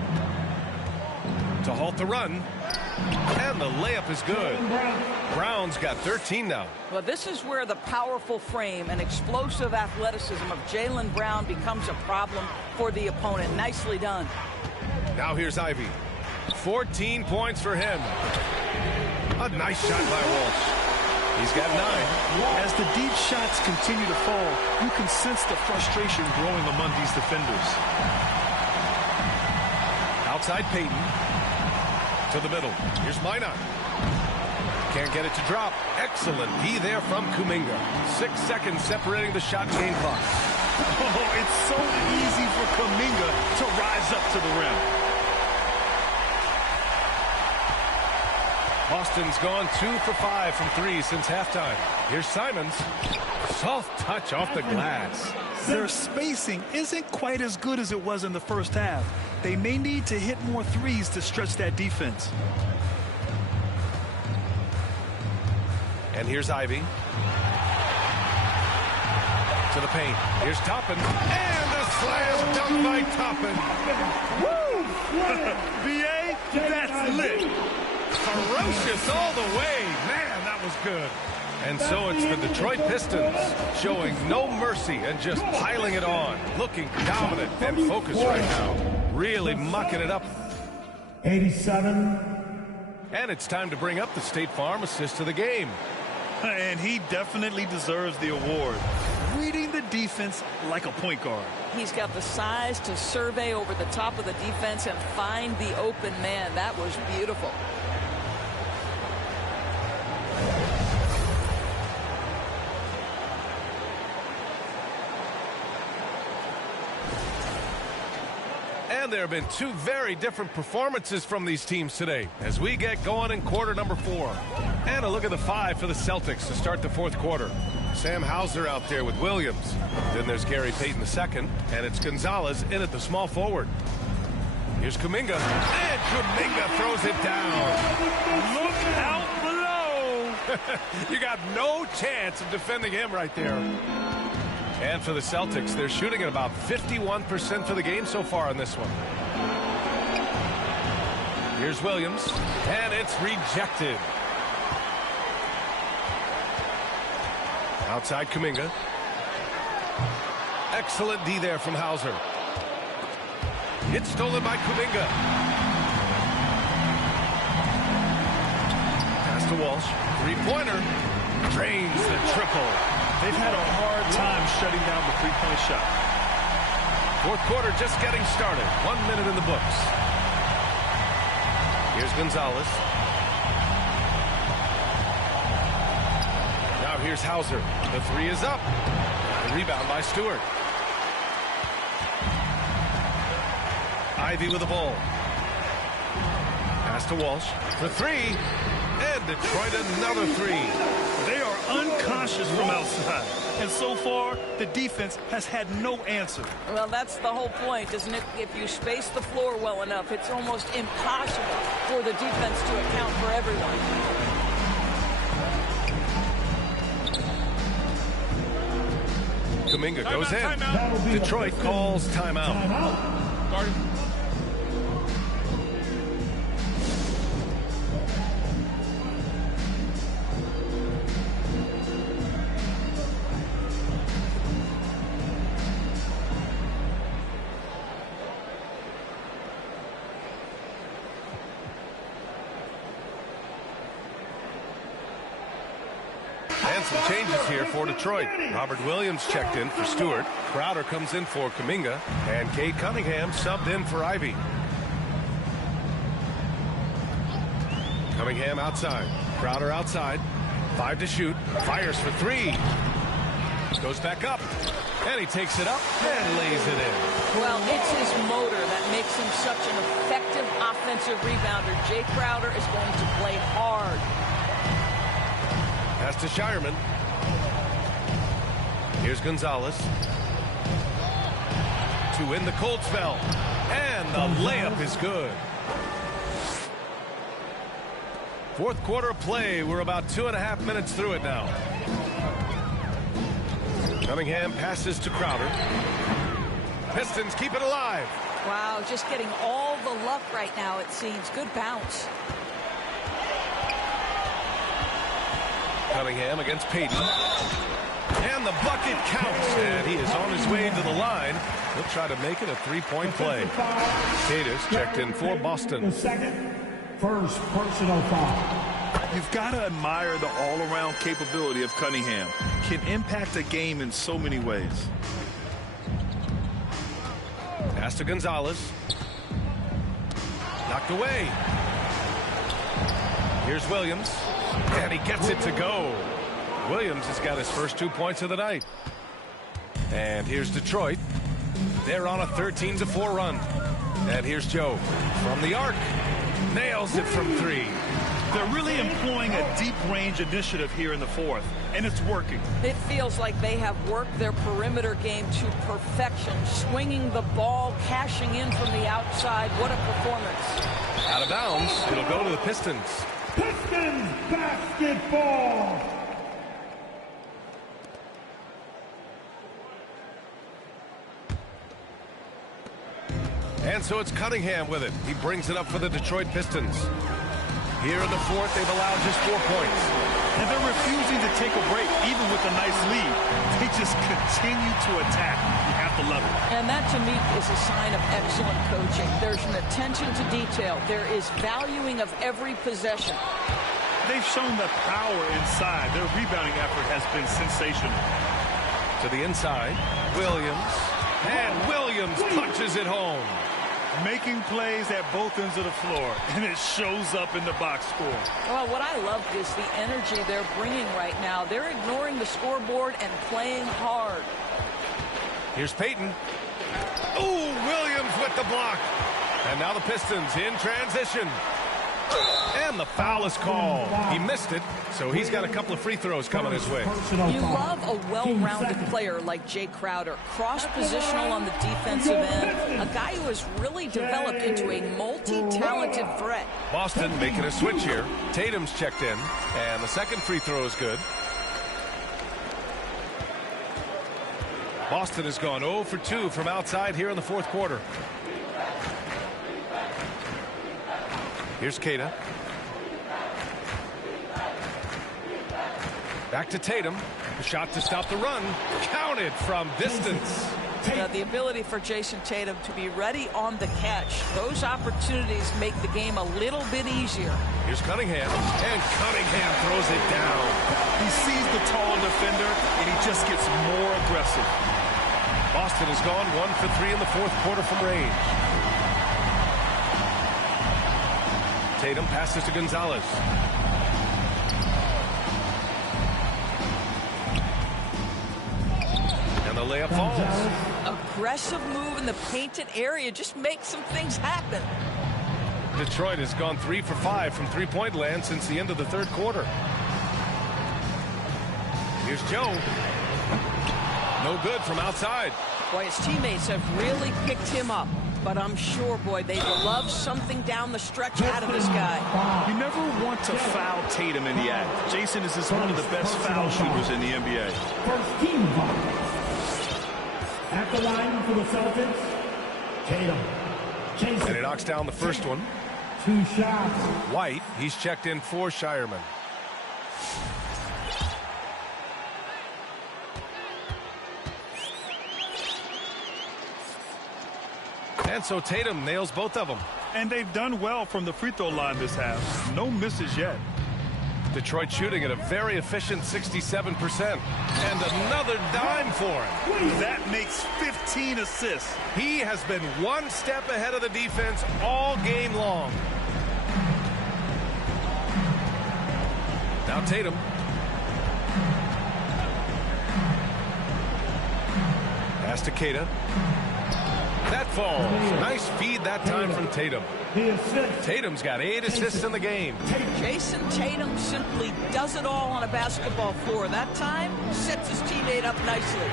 To halt the run. And the layup is good. Brown's got 13 now. Well, this is where the powerful frame and explosive athleticism of Jaylen Brown becomes a problem for the opponent. Nicely done. Now here's Ivy. 14 points for him. A nice shot by Walsh. He's got 9. As the deep shots continue to fall, you can sense the frustration growing among these defenders. Outside Payton. To the middle. Here's Minot. Can't get it to drop. Excellent D there from Kuminga. 6 seconds separating the shot game clock. Oh, it's so easy for Kuminga to rise up to the rim. Boston's gone 2 for 5 from 3 since halftime. Here's Simons. Soft touch off the glass. Their spacing isn't quite as good as it was in the first half. They may need to hit more threes to stretch that defense. And here's Ivy. To the paint. Here's Toppin. And a slam dunk by Toppin. Woo! B.A., that's lit. Ferocious all the way. Man, that was good. And so it's the Detroit Pistons showing no mercy and just piling it on. Looking dominant and focused right now. Really mucking it up. 87. And it's time to bring up the State Farm assist of the game. And he definitely deserves the award. Reading the defense like a point guard. He's got the size to survey over the top of the defense and find the open man. That was beautiful. And there have been 2 very different performances from these teams today as we get going in quarter number 4. And a look at the 5 for the Celtics to start the 4th quarter. Sam Hauser out there with Williams. Then there's Gary Payton II, and it's Gonzalez in at the small forward. Here's Kuminga, and Kuminga throws it down. Look out below. You got no chance of defending him right there. And for the Celtics, they're shooting at about 51% for the game so far in this one. Here's Williams, and it's rejected. Outside Kuminga. Excellent D there from Hauser. It's stolen by Kuminga. Pass to Walsh. 3-pointer. Drains the triple. They've had a hard time shutting down the three-point shot. 4th quarter just getting started. 1 minute in the books. Here's Gonzalez. Now here's Hauser. The 3 is up. The rebound by Stewart. Ivy with the ball. Pass to Walsh. For 3. And Detroit another three. They are unconscious from outside. And so far, the defense has had no answer. Well, that's the whole point, isn't it? If you space the floor well enough, it's almost impossible for the defense to account for everyone. Kuminga goes in. Detroit calls timeout. And some changes here for Detroit. Robert Williams checked in for Stewart. Crowder comes in for Kuminga. And Cade Cunningham subbed in for Ivy. Cunningham outside. Crowder outside. 5 to shoot. Fires for 3. Goes back up. And he takes it up and lays it in. Well, it's his motor that makes him such an effective offensive rebounder. Jay Crowder is going to play hard. Pass to Shireman. Here's Gonzalez. To win the cold spell. And the layup is good. Fourth quarter of play. We're about 2.5 minutes through it now. Cunningham passes to Crowder. Pistons keep it alive. Wow, just getting all the luck right now, it seems. Good bounce. Cunningham against Payton. And the bucket counts. And he is on his way to the line. He'll try to make it a 3-point play. Cadis checked in for Boston. The second, first personal foul. You've got to admire the all-around capability of Cunningham. Can impact a game in so many ways. Pass to Gonzalez. Knocked away. Here's Williams. And he gets it to go. Williams has got his first 2 points of the night. And here's Detroit. They're on a 13-4 run. And here's Joe from the arc. Nails it from 3. They're really employing a deep range initiative here in the fourth, and it's working. It feels like they have worked their perimeter game to perfection, swinging the ball, cashing in from the outside. What a performance. Out of bounds. It'll go to the Pistons. Pistons basketball. And so it's Cunningham with it. He brings it up for the Detroit Pistons. Here in the fourth, they've allowed just 4 points. And they're refusing to take a break, even with a nice lead. They just continue to attack. You have to love it. And that, to me, is a sign of excellent coaching. There's an attention to detail. There is valuing of every possession. They've shown the power inside. Their rebounding effort has been sensational. To the inside, Williams. And Williams punches it home. Making plays at both ends of the floor, and it shows up in the box score. Well, what I love is the energy they're bringing right now. They're ignoring the scoreboard and playing hard. Here's Payton. Ooh, Williams with the block. And now the Pistons in transition. And the foul is called. He missed it, so he's got a couple of free throws coming his way. You love a well-rounded player like Jay Crowder. Cross-positional on the defensive end. A guy who has really developed into a multi-talented threat. Boston making a switch here. Tatum's checked in, and the second free throw is good. Boston has gone 0 for 2 from outside here in the fourth quarter. Here's Queta. Back to Tatum. A shot to stop the run. Counted from distance. The ability for Jason Tatum to be ready on the catch. Those opportunities make the game a little bit easier. Here's Cunningham. And Cunningham throws it down. He sees the tall defender, and he just gets more aggressive. Boston has gone 1 for 3 in the fourth quarter from range. Tatum passes to Gonzalez. And the layup falls. Aggressive move in the painted area just makes some things happen. Detroit has gone 3 for 5 from three-point land since the end of the third quarter. Here's Joe. No good from outside. Boy, his teammates have really picked him up. But I'm sure, boy, they love something down the stretch out of this guy. You never want to foul Tatum in the act. Jason is just one of the best foul shooters in the NBA. First team foul. At the line for the Celtics, Tatum. And he knocks down the first one. 2 shots. White, he's checked in for Shireman. And so Tatum nails both of them. And they've done well from the free throw line this half. No misses yet. Detroit shooting at a very efficient 67%. And another dime for him. That makes 15 assists. He has been one step ahead of the defense all game long. Now Tatum. Pass to Keita. That falls. Nice feed that time from Tatum. Tatum's got 8 assists in the game. Jason Tatum simply does it all on a basketball floor. That time, sets his teammate up nicely.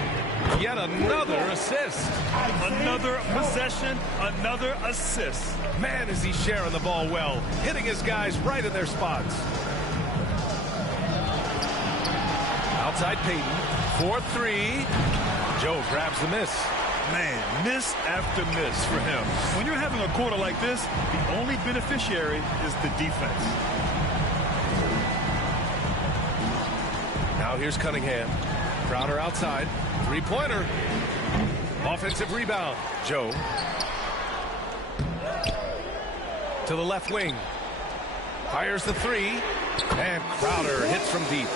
Yet another assist. Another possession, another assist. Man, is he sharing the ball well. Hitting his guys right in their spots. Outside Payton. 4-3. Joe grabs the miss. Man, miss after miss for him. When you're having a quarter like this, the only beneficiary is the defense. Now here's Cunningham. Crowder outside. Three-pointer. Offensive rebound. Joe. To the left wing. Fires the three. And Crowder hits from deep.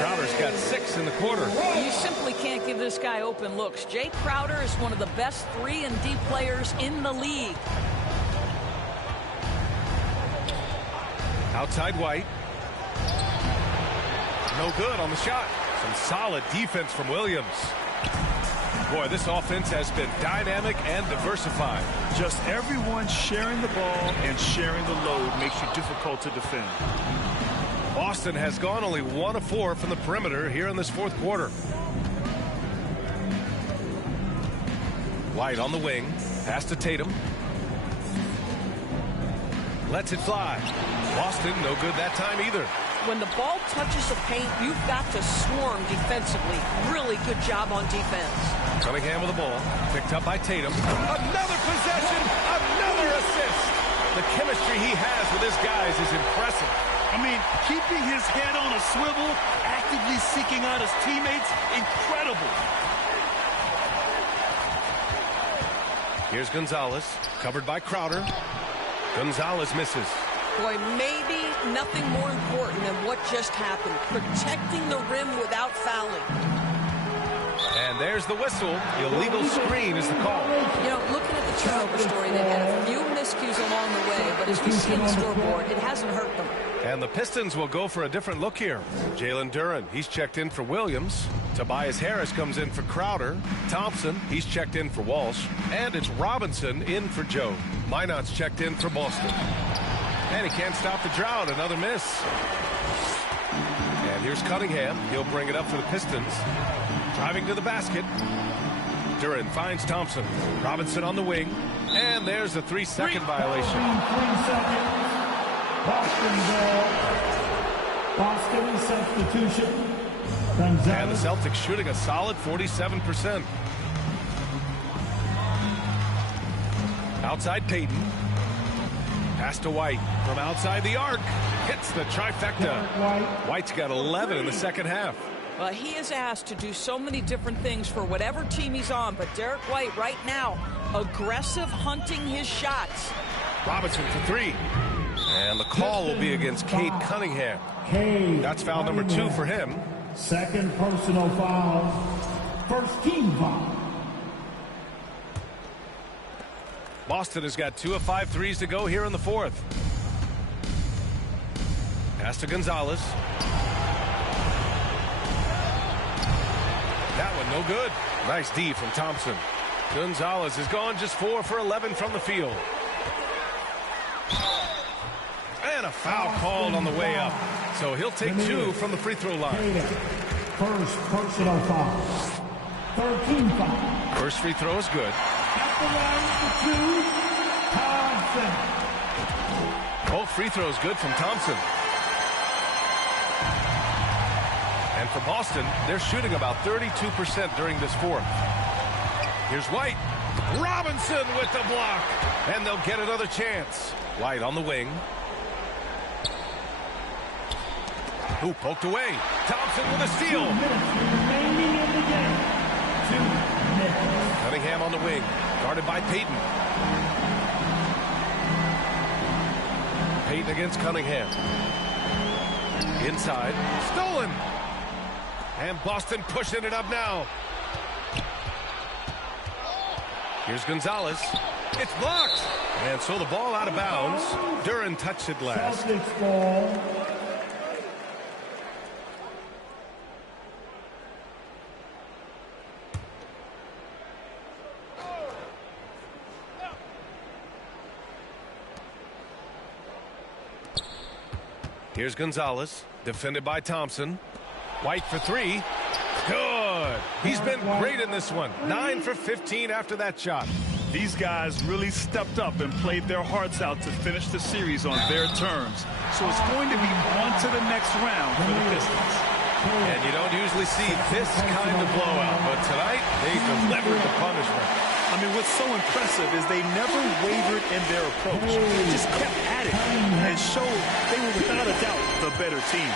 Crowder's got 6 in the quarter. You simply can't give this guy open looks. Jay Crowder is one of the best 3-and-D players in the league. Outside White. No good on the shot. Some solid defense from Williams. Boy, this offense has been dynamic and diversified. Just everyone sharing the ball and sharing the load makes you difficult to defend. Boston has gone only 1 of 4 from the perimeter here in this fourth quarter. White on the wing. Pass to Tatum. Lets it fly. Boston, no good that time either. When the ball touches the paint, you've got to swarm defensively. Really good job on defense. Cunningham with the ball. Picked up by Tatum. Another possession. Another assist. The chemistry he has with his guys is impressive. I mean, keeping his head on a swivel, actively seeking out his teammates, incredible. Here's Gonzalez, covered by Crowder. Gonzalez misses. Boy, maybe nothing more important than what just happened. Protecting the rim without fouling. And there's the whistle. Illegal screen is the call. You know, looking at the turnover story, they've had a few miscues along the way, but as we see on the scoreboard, it hasn't hurt them. And the Pistons will go for a different look here. Jalen Duren, he's checked in for Williams. Tobias Harris comes in for Crowder. Thompson, he's checked in for Walsh. And it's Robinson in for Joe. Minot's checked in for Boston. And he can't stop the drought. Another miss. And here's Cunningham. He'll bring it up for the Pistons. Driving to the basket. Duren finds Thompson. Robinson on the wing. And there's a 3-second violation. 3 seconds. Boston ball. Boston substitution. And the Celtics shooting a solid 47%. Outside Payton. Pass to White from outside the arc. Hits the trifecta. White's got 11 in the second half. Well, he is asked to do so many different things for whatever team he's on, but Derek White right now, aggressive hunting his shots. Robinson for 3. And the call will be against Cade Cunningham. That's foul number 2 for him. Second personal foul. First team foul. Boston has got 2 of 5 threes to go here in the fourth. Pass to Gonzalez. That one no good. Nice D from Thompson. Gonzalez has gone just 4 for 11 from the field. And a foul called on the way up. So he'll take 2 from the free throw line. First personal foul. 13 foul. First free throw is good. At the line for 2, Thompson. Both free throws good from Thompson. And for Boston, they're shooting about 32% during this fourth. Here's White. Robinson with the block. And they'll get another chance. White on the wing. Who poked away. Thompson with a steal. 2 minutes remaining in the game. 2 minutes. Cunningham on the wing. Guarded by Payton. Payton against Cunningham. Inside. Stolen. And Boston pushing it up now. Here's Gonzalez. It's blocked. And so the ball out of bounds. Duren touched it last. Celtics ball. Here's Gonzalez, defended by Thompson. White for 3. Good. He's been great in this one. 9 for 15 after that shot. These guys really stepped up and played their hearts out to finish the series on their terms. So it's going to be on to the next round for the Pistons. And you don't usually see this kind of blowout, but tonight they delivered the punishment. I mean, what's so impressive is they never wavered in their approach. They just kept at it and showed they were without a doubt the better team.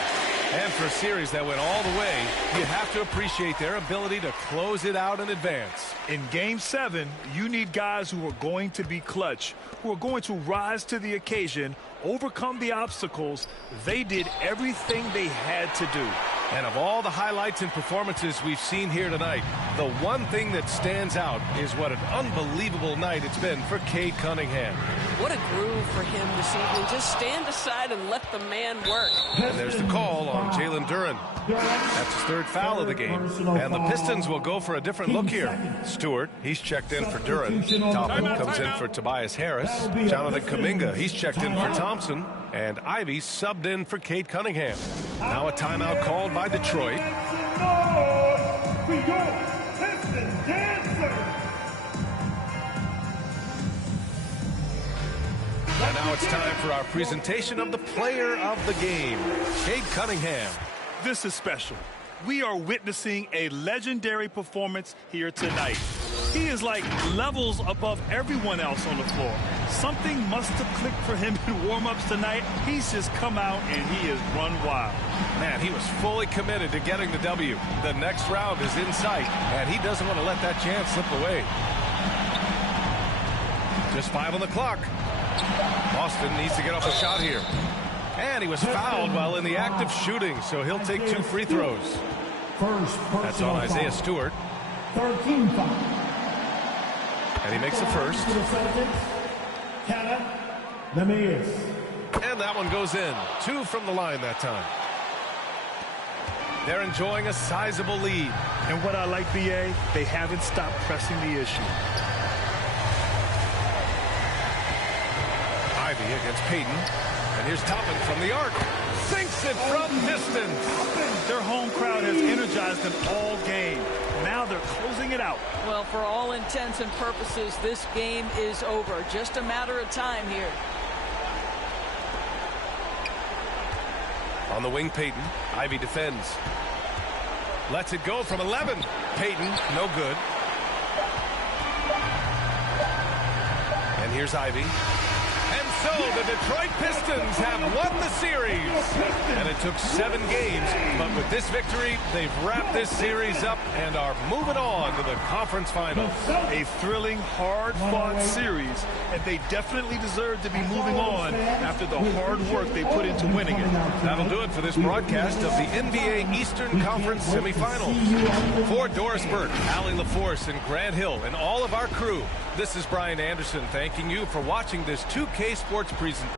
And for a series that went all the way, you have to appreciate their ability to close it out in advance. In Game 7, you need guys who are going to be clutch, who are going to rise to the occasion, overcome the obstacles. They did everything they had to do. And of all the highlights and performances we've seen here tonight, the one thing that stands out is what an unbelievable night it's been for Cade Cunningham. What a groove for him this evening. Just stand aside and let the man work. And there's the call on Jalen Duren. That's his 3rd foul of the game. And the Pistons will go for a different look here. Stewart, he's checked in for Duren. Toppin comes in for Tobias Harris. Jonathan Kuminga, he's checked in for Thompson. And Ivy subbed in for Cade Cunningham. Now a timeout called by Detroit. And now it's time for our presentation of the player of the game, Cade Cunningham. This is special. We are witnessing a legendary performance here tonight. He is like levels above everyone else on the floor. Something must have clicked for him in warm-ups tonight. He's just come out and he has run wild. Man, he was fully committed to getting the W. The next round is in sight, and he doesn't want to let that chance slip away. Just 5 on the clock. Boston needs to get off a shot here. And he was fouled while in the act of shooting, so he'll take 2 free throws. That's on Isaiah Stewart. 13 foul. And he makes the first. And that one goes in. 2 from the line that time. They're enjoying a sizable lead. And what I like, BA, they haven't stopped pressing the issue. Ivy against Payton. And here's Toppin from the arc. Sinks it from distance. Their home crowd has energized them all game. Now they're closing it out. Well, for all intents and purposes, this game is over. Just a matter of time here. On the wing, Payton. Ivy defends. Lets it go from 11. Payton, no good. And here's Ivy. And so the Detroit Pistons have won the series. And it took 7 games, but with this victory, they've wrapped this series up and are moving on to the conference finals. A thrilling, hard-fought series, and they definitely deserve to be moving on after the hard work they put into winning it. That'll do it for this broadcast of the NBA Eastern Conference semifinals. For Doris Burke, Allie LaForce, and Grant Hill, and all of our crew, this is Brian Anderson thanking you for watching this 2K Sports presentation.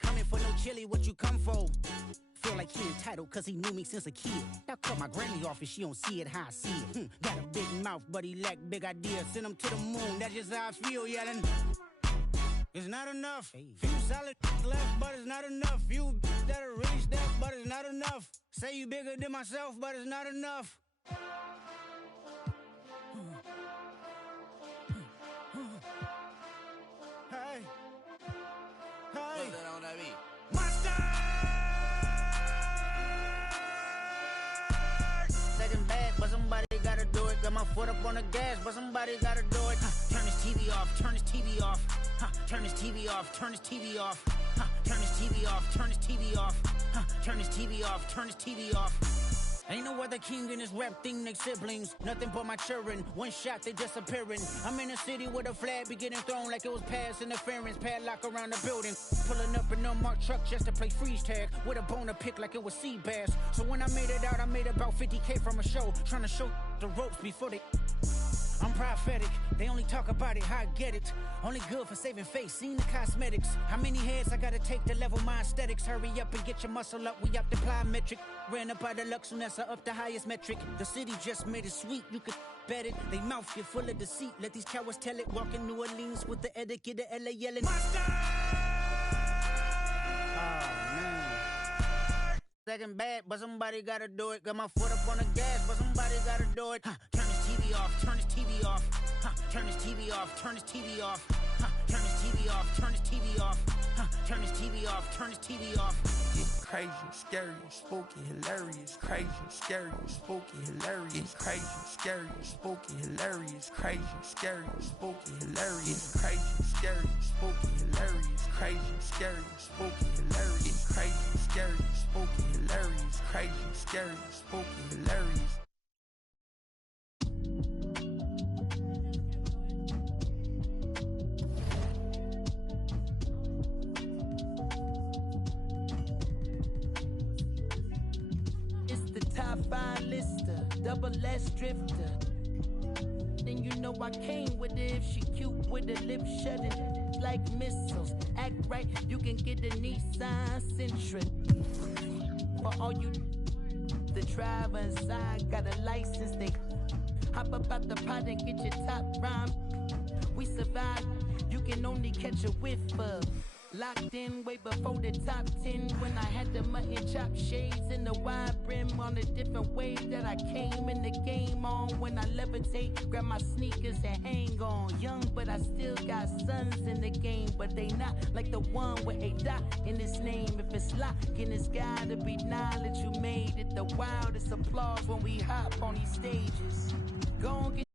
Coming for no chili, what you come for? Feel like he entitled cause he knew me since a kid. I cut my granny off and she don't see it how I see it. Got a big mouth, but he lack big ideas. Send him to the moon, that's just how I feel, yelling. It's not enough. Few solid left, but it's not enough. Few that'll really step, but it's not enough. Say you bigger than myself, but it's not enough. Hey. Hey. Monster! Second bad, but somebody gotta do it. Got my foot up on the gas, but somebody gotta do it. Turn his TV off, turn his TV off. Turn his TV off, turn his TV off. Turn his TV off, turn his TV off. Turn his TV off, turn his TV off. Ain't no other king in this rap thing like siblings. Nothing but my children. One shot, they disappearing. I'm in a city where the flag be getting thrown like it was pass interference. Padlock around the building. Pulling up an unmarked truck just to play freeze tag. With a bone to pick like it was sea bass. So when I made it out, I made about 50K from a show. Trying to show the ropes before they... I'm prophetic, they only talk about it, how I get it. Only good for saving face, seen the cosmetics. How many heads I gotta take to level my aesthetics? Hurry up and get your muscle up, we up the plyometric. Ran up out of luck, soon as I up the highest metric. The city just made it sweet, you could bet it. They mouth get full of deceit, let these cowards tell it. Walk in New Orleans with the etiquette of LA yelling Monster! Second bad, but somebody gotta do it. Got my foot up on the gas, but somebody gotta do it. Turn his TV off, turn his TV off. Turn his TV off, turn his TV off. Turn his TV off, turn his TV off. Turn his TV off, turn his TV off. It's crazy, scary, spooky, hilarious. Crazy, scary, spooky, hilarious. Crazy, scary, spooky, hilarious. Crazy, scary, spooky, hilarious. Crazy, scary, spooky, hilarious. Crazy, scary, spooky, hilarious. Crazy, scary, spooky, hilarious. Crazy, scary, spooky, hilarious. Top 5 lister, double S drifter. Then you know I came with it. If she cute with the lip shutting like missiles. Act right, you can get a Nissan Sentra. For all you the driver inside got a license, they hop up out the pot and get your top rhyme. We survive, you can only catch a whiff of. Locked in way before the top 10 when I had the mutton chop shades and the wide brim on a different wave that I came in the game on. When I levitate, grab my sneakers and hang on. Young, but I still got sons in the game, but they not like the one with a dot in his name. If it's locking, it's gotta be knowledge you made it. The wildest applause when we hop on these stages. Go and get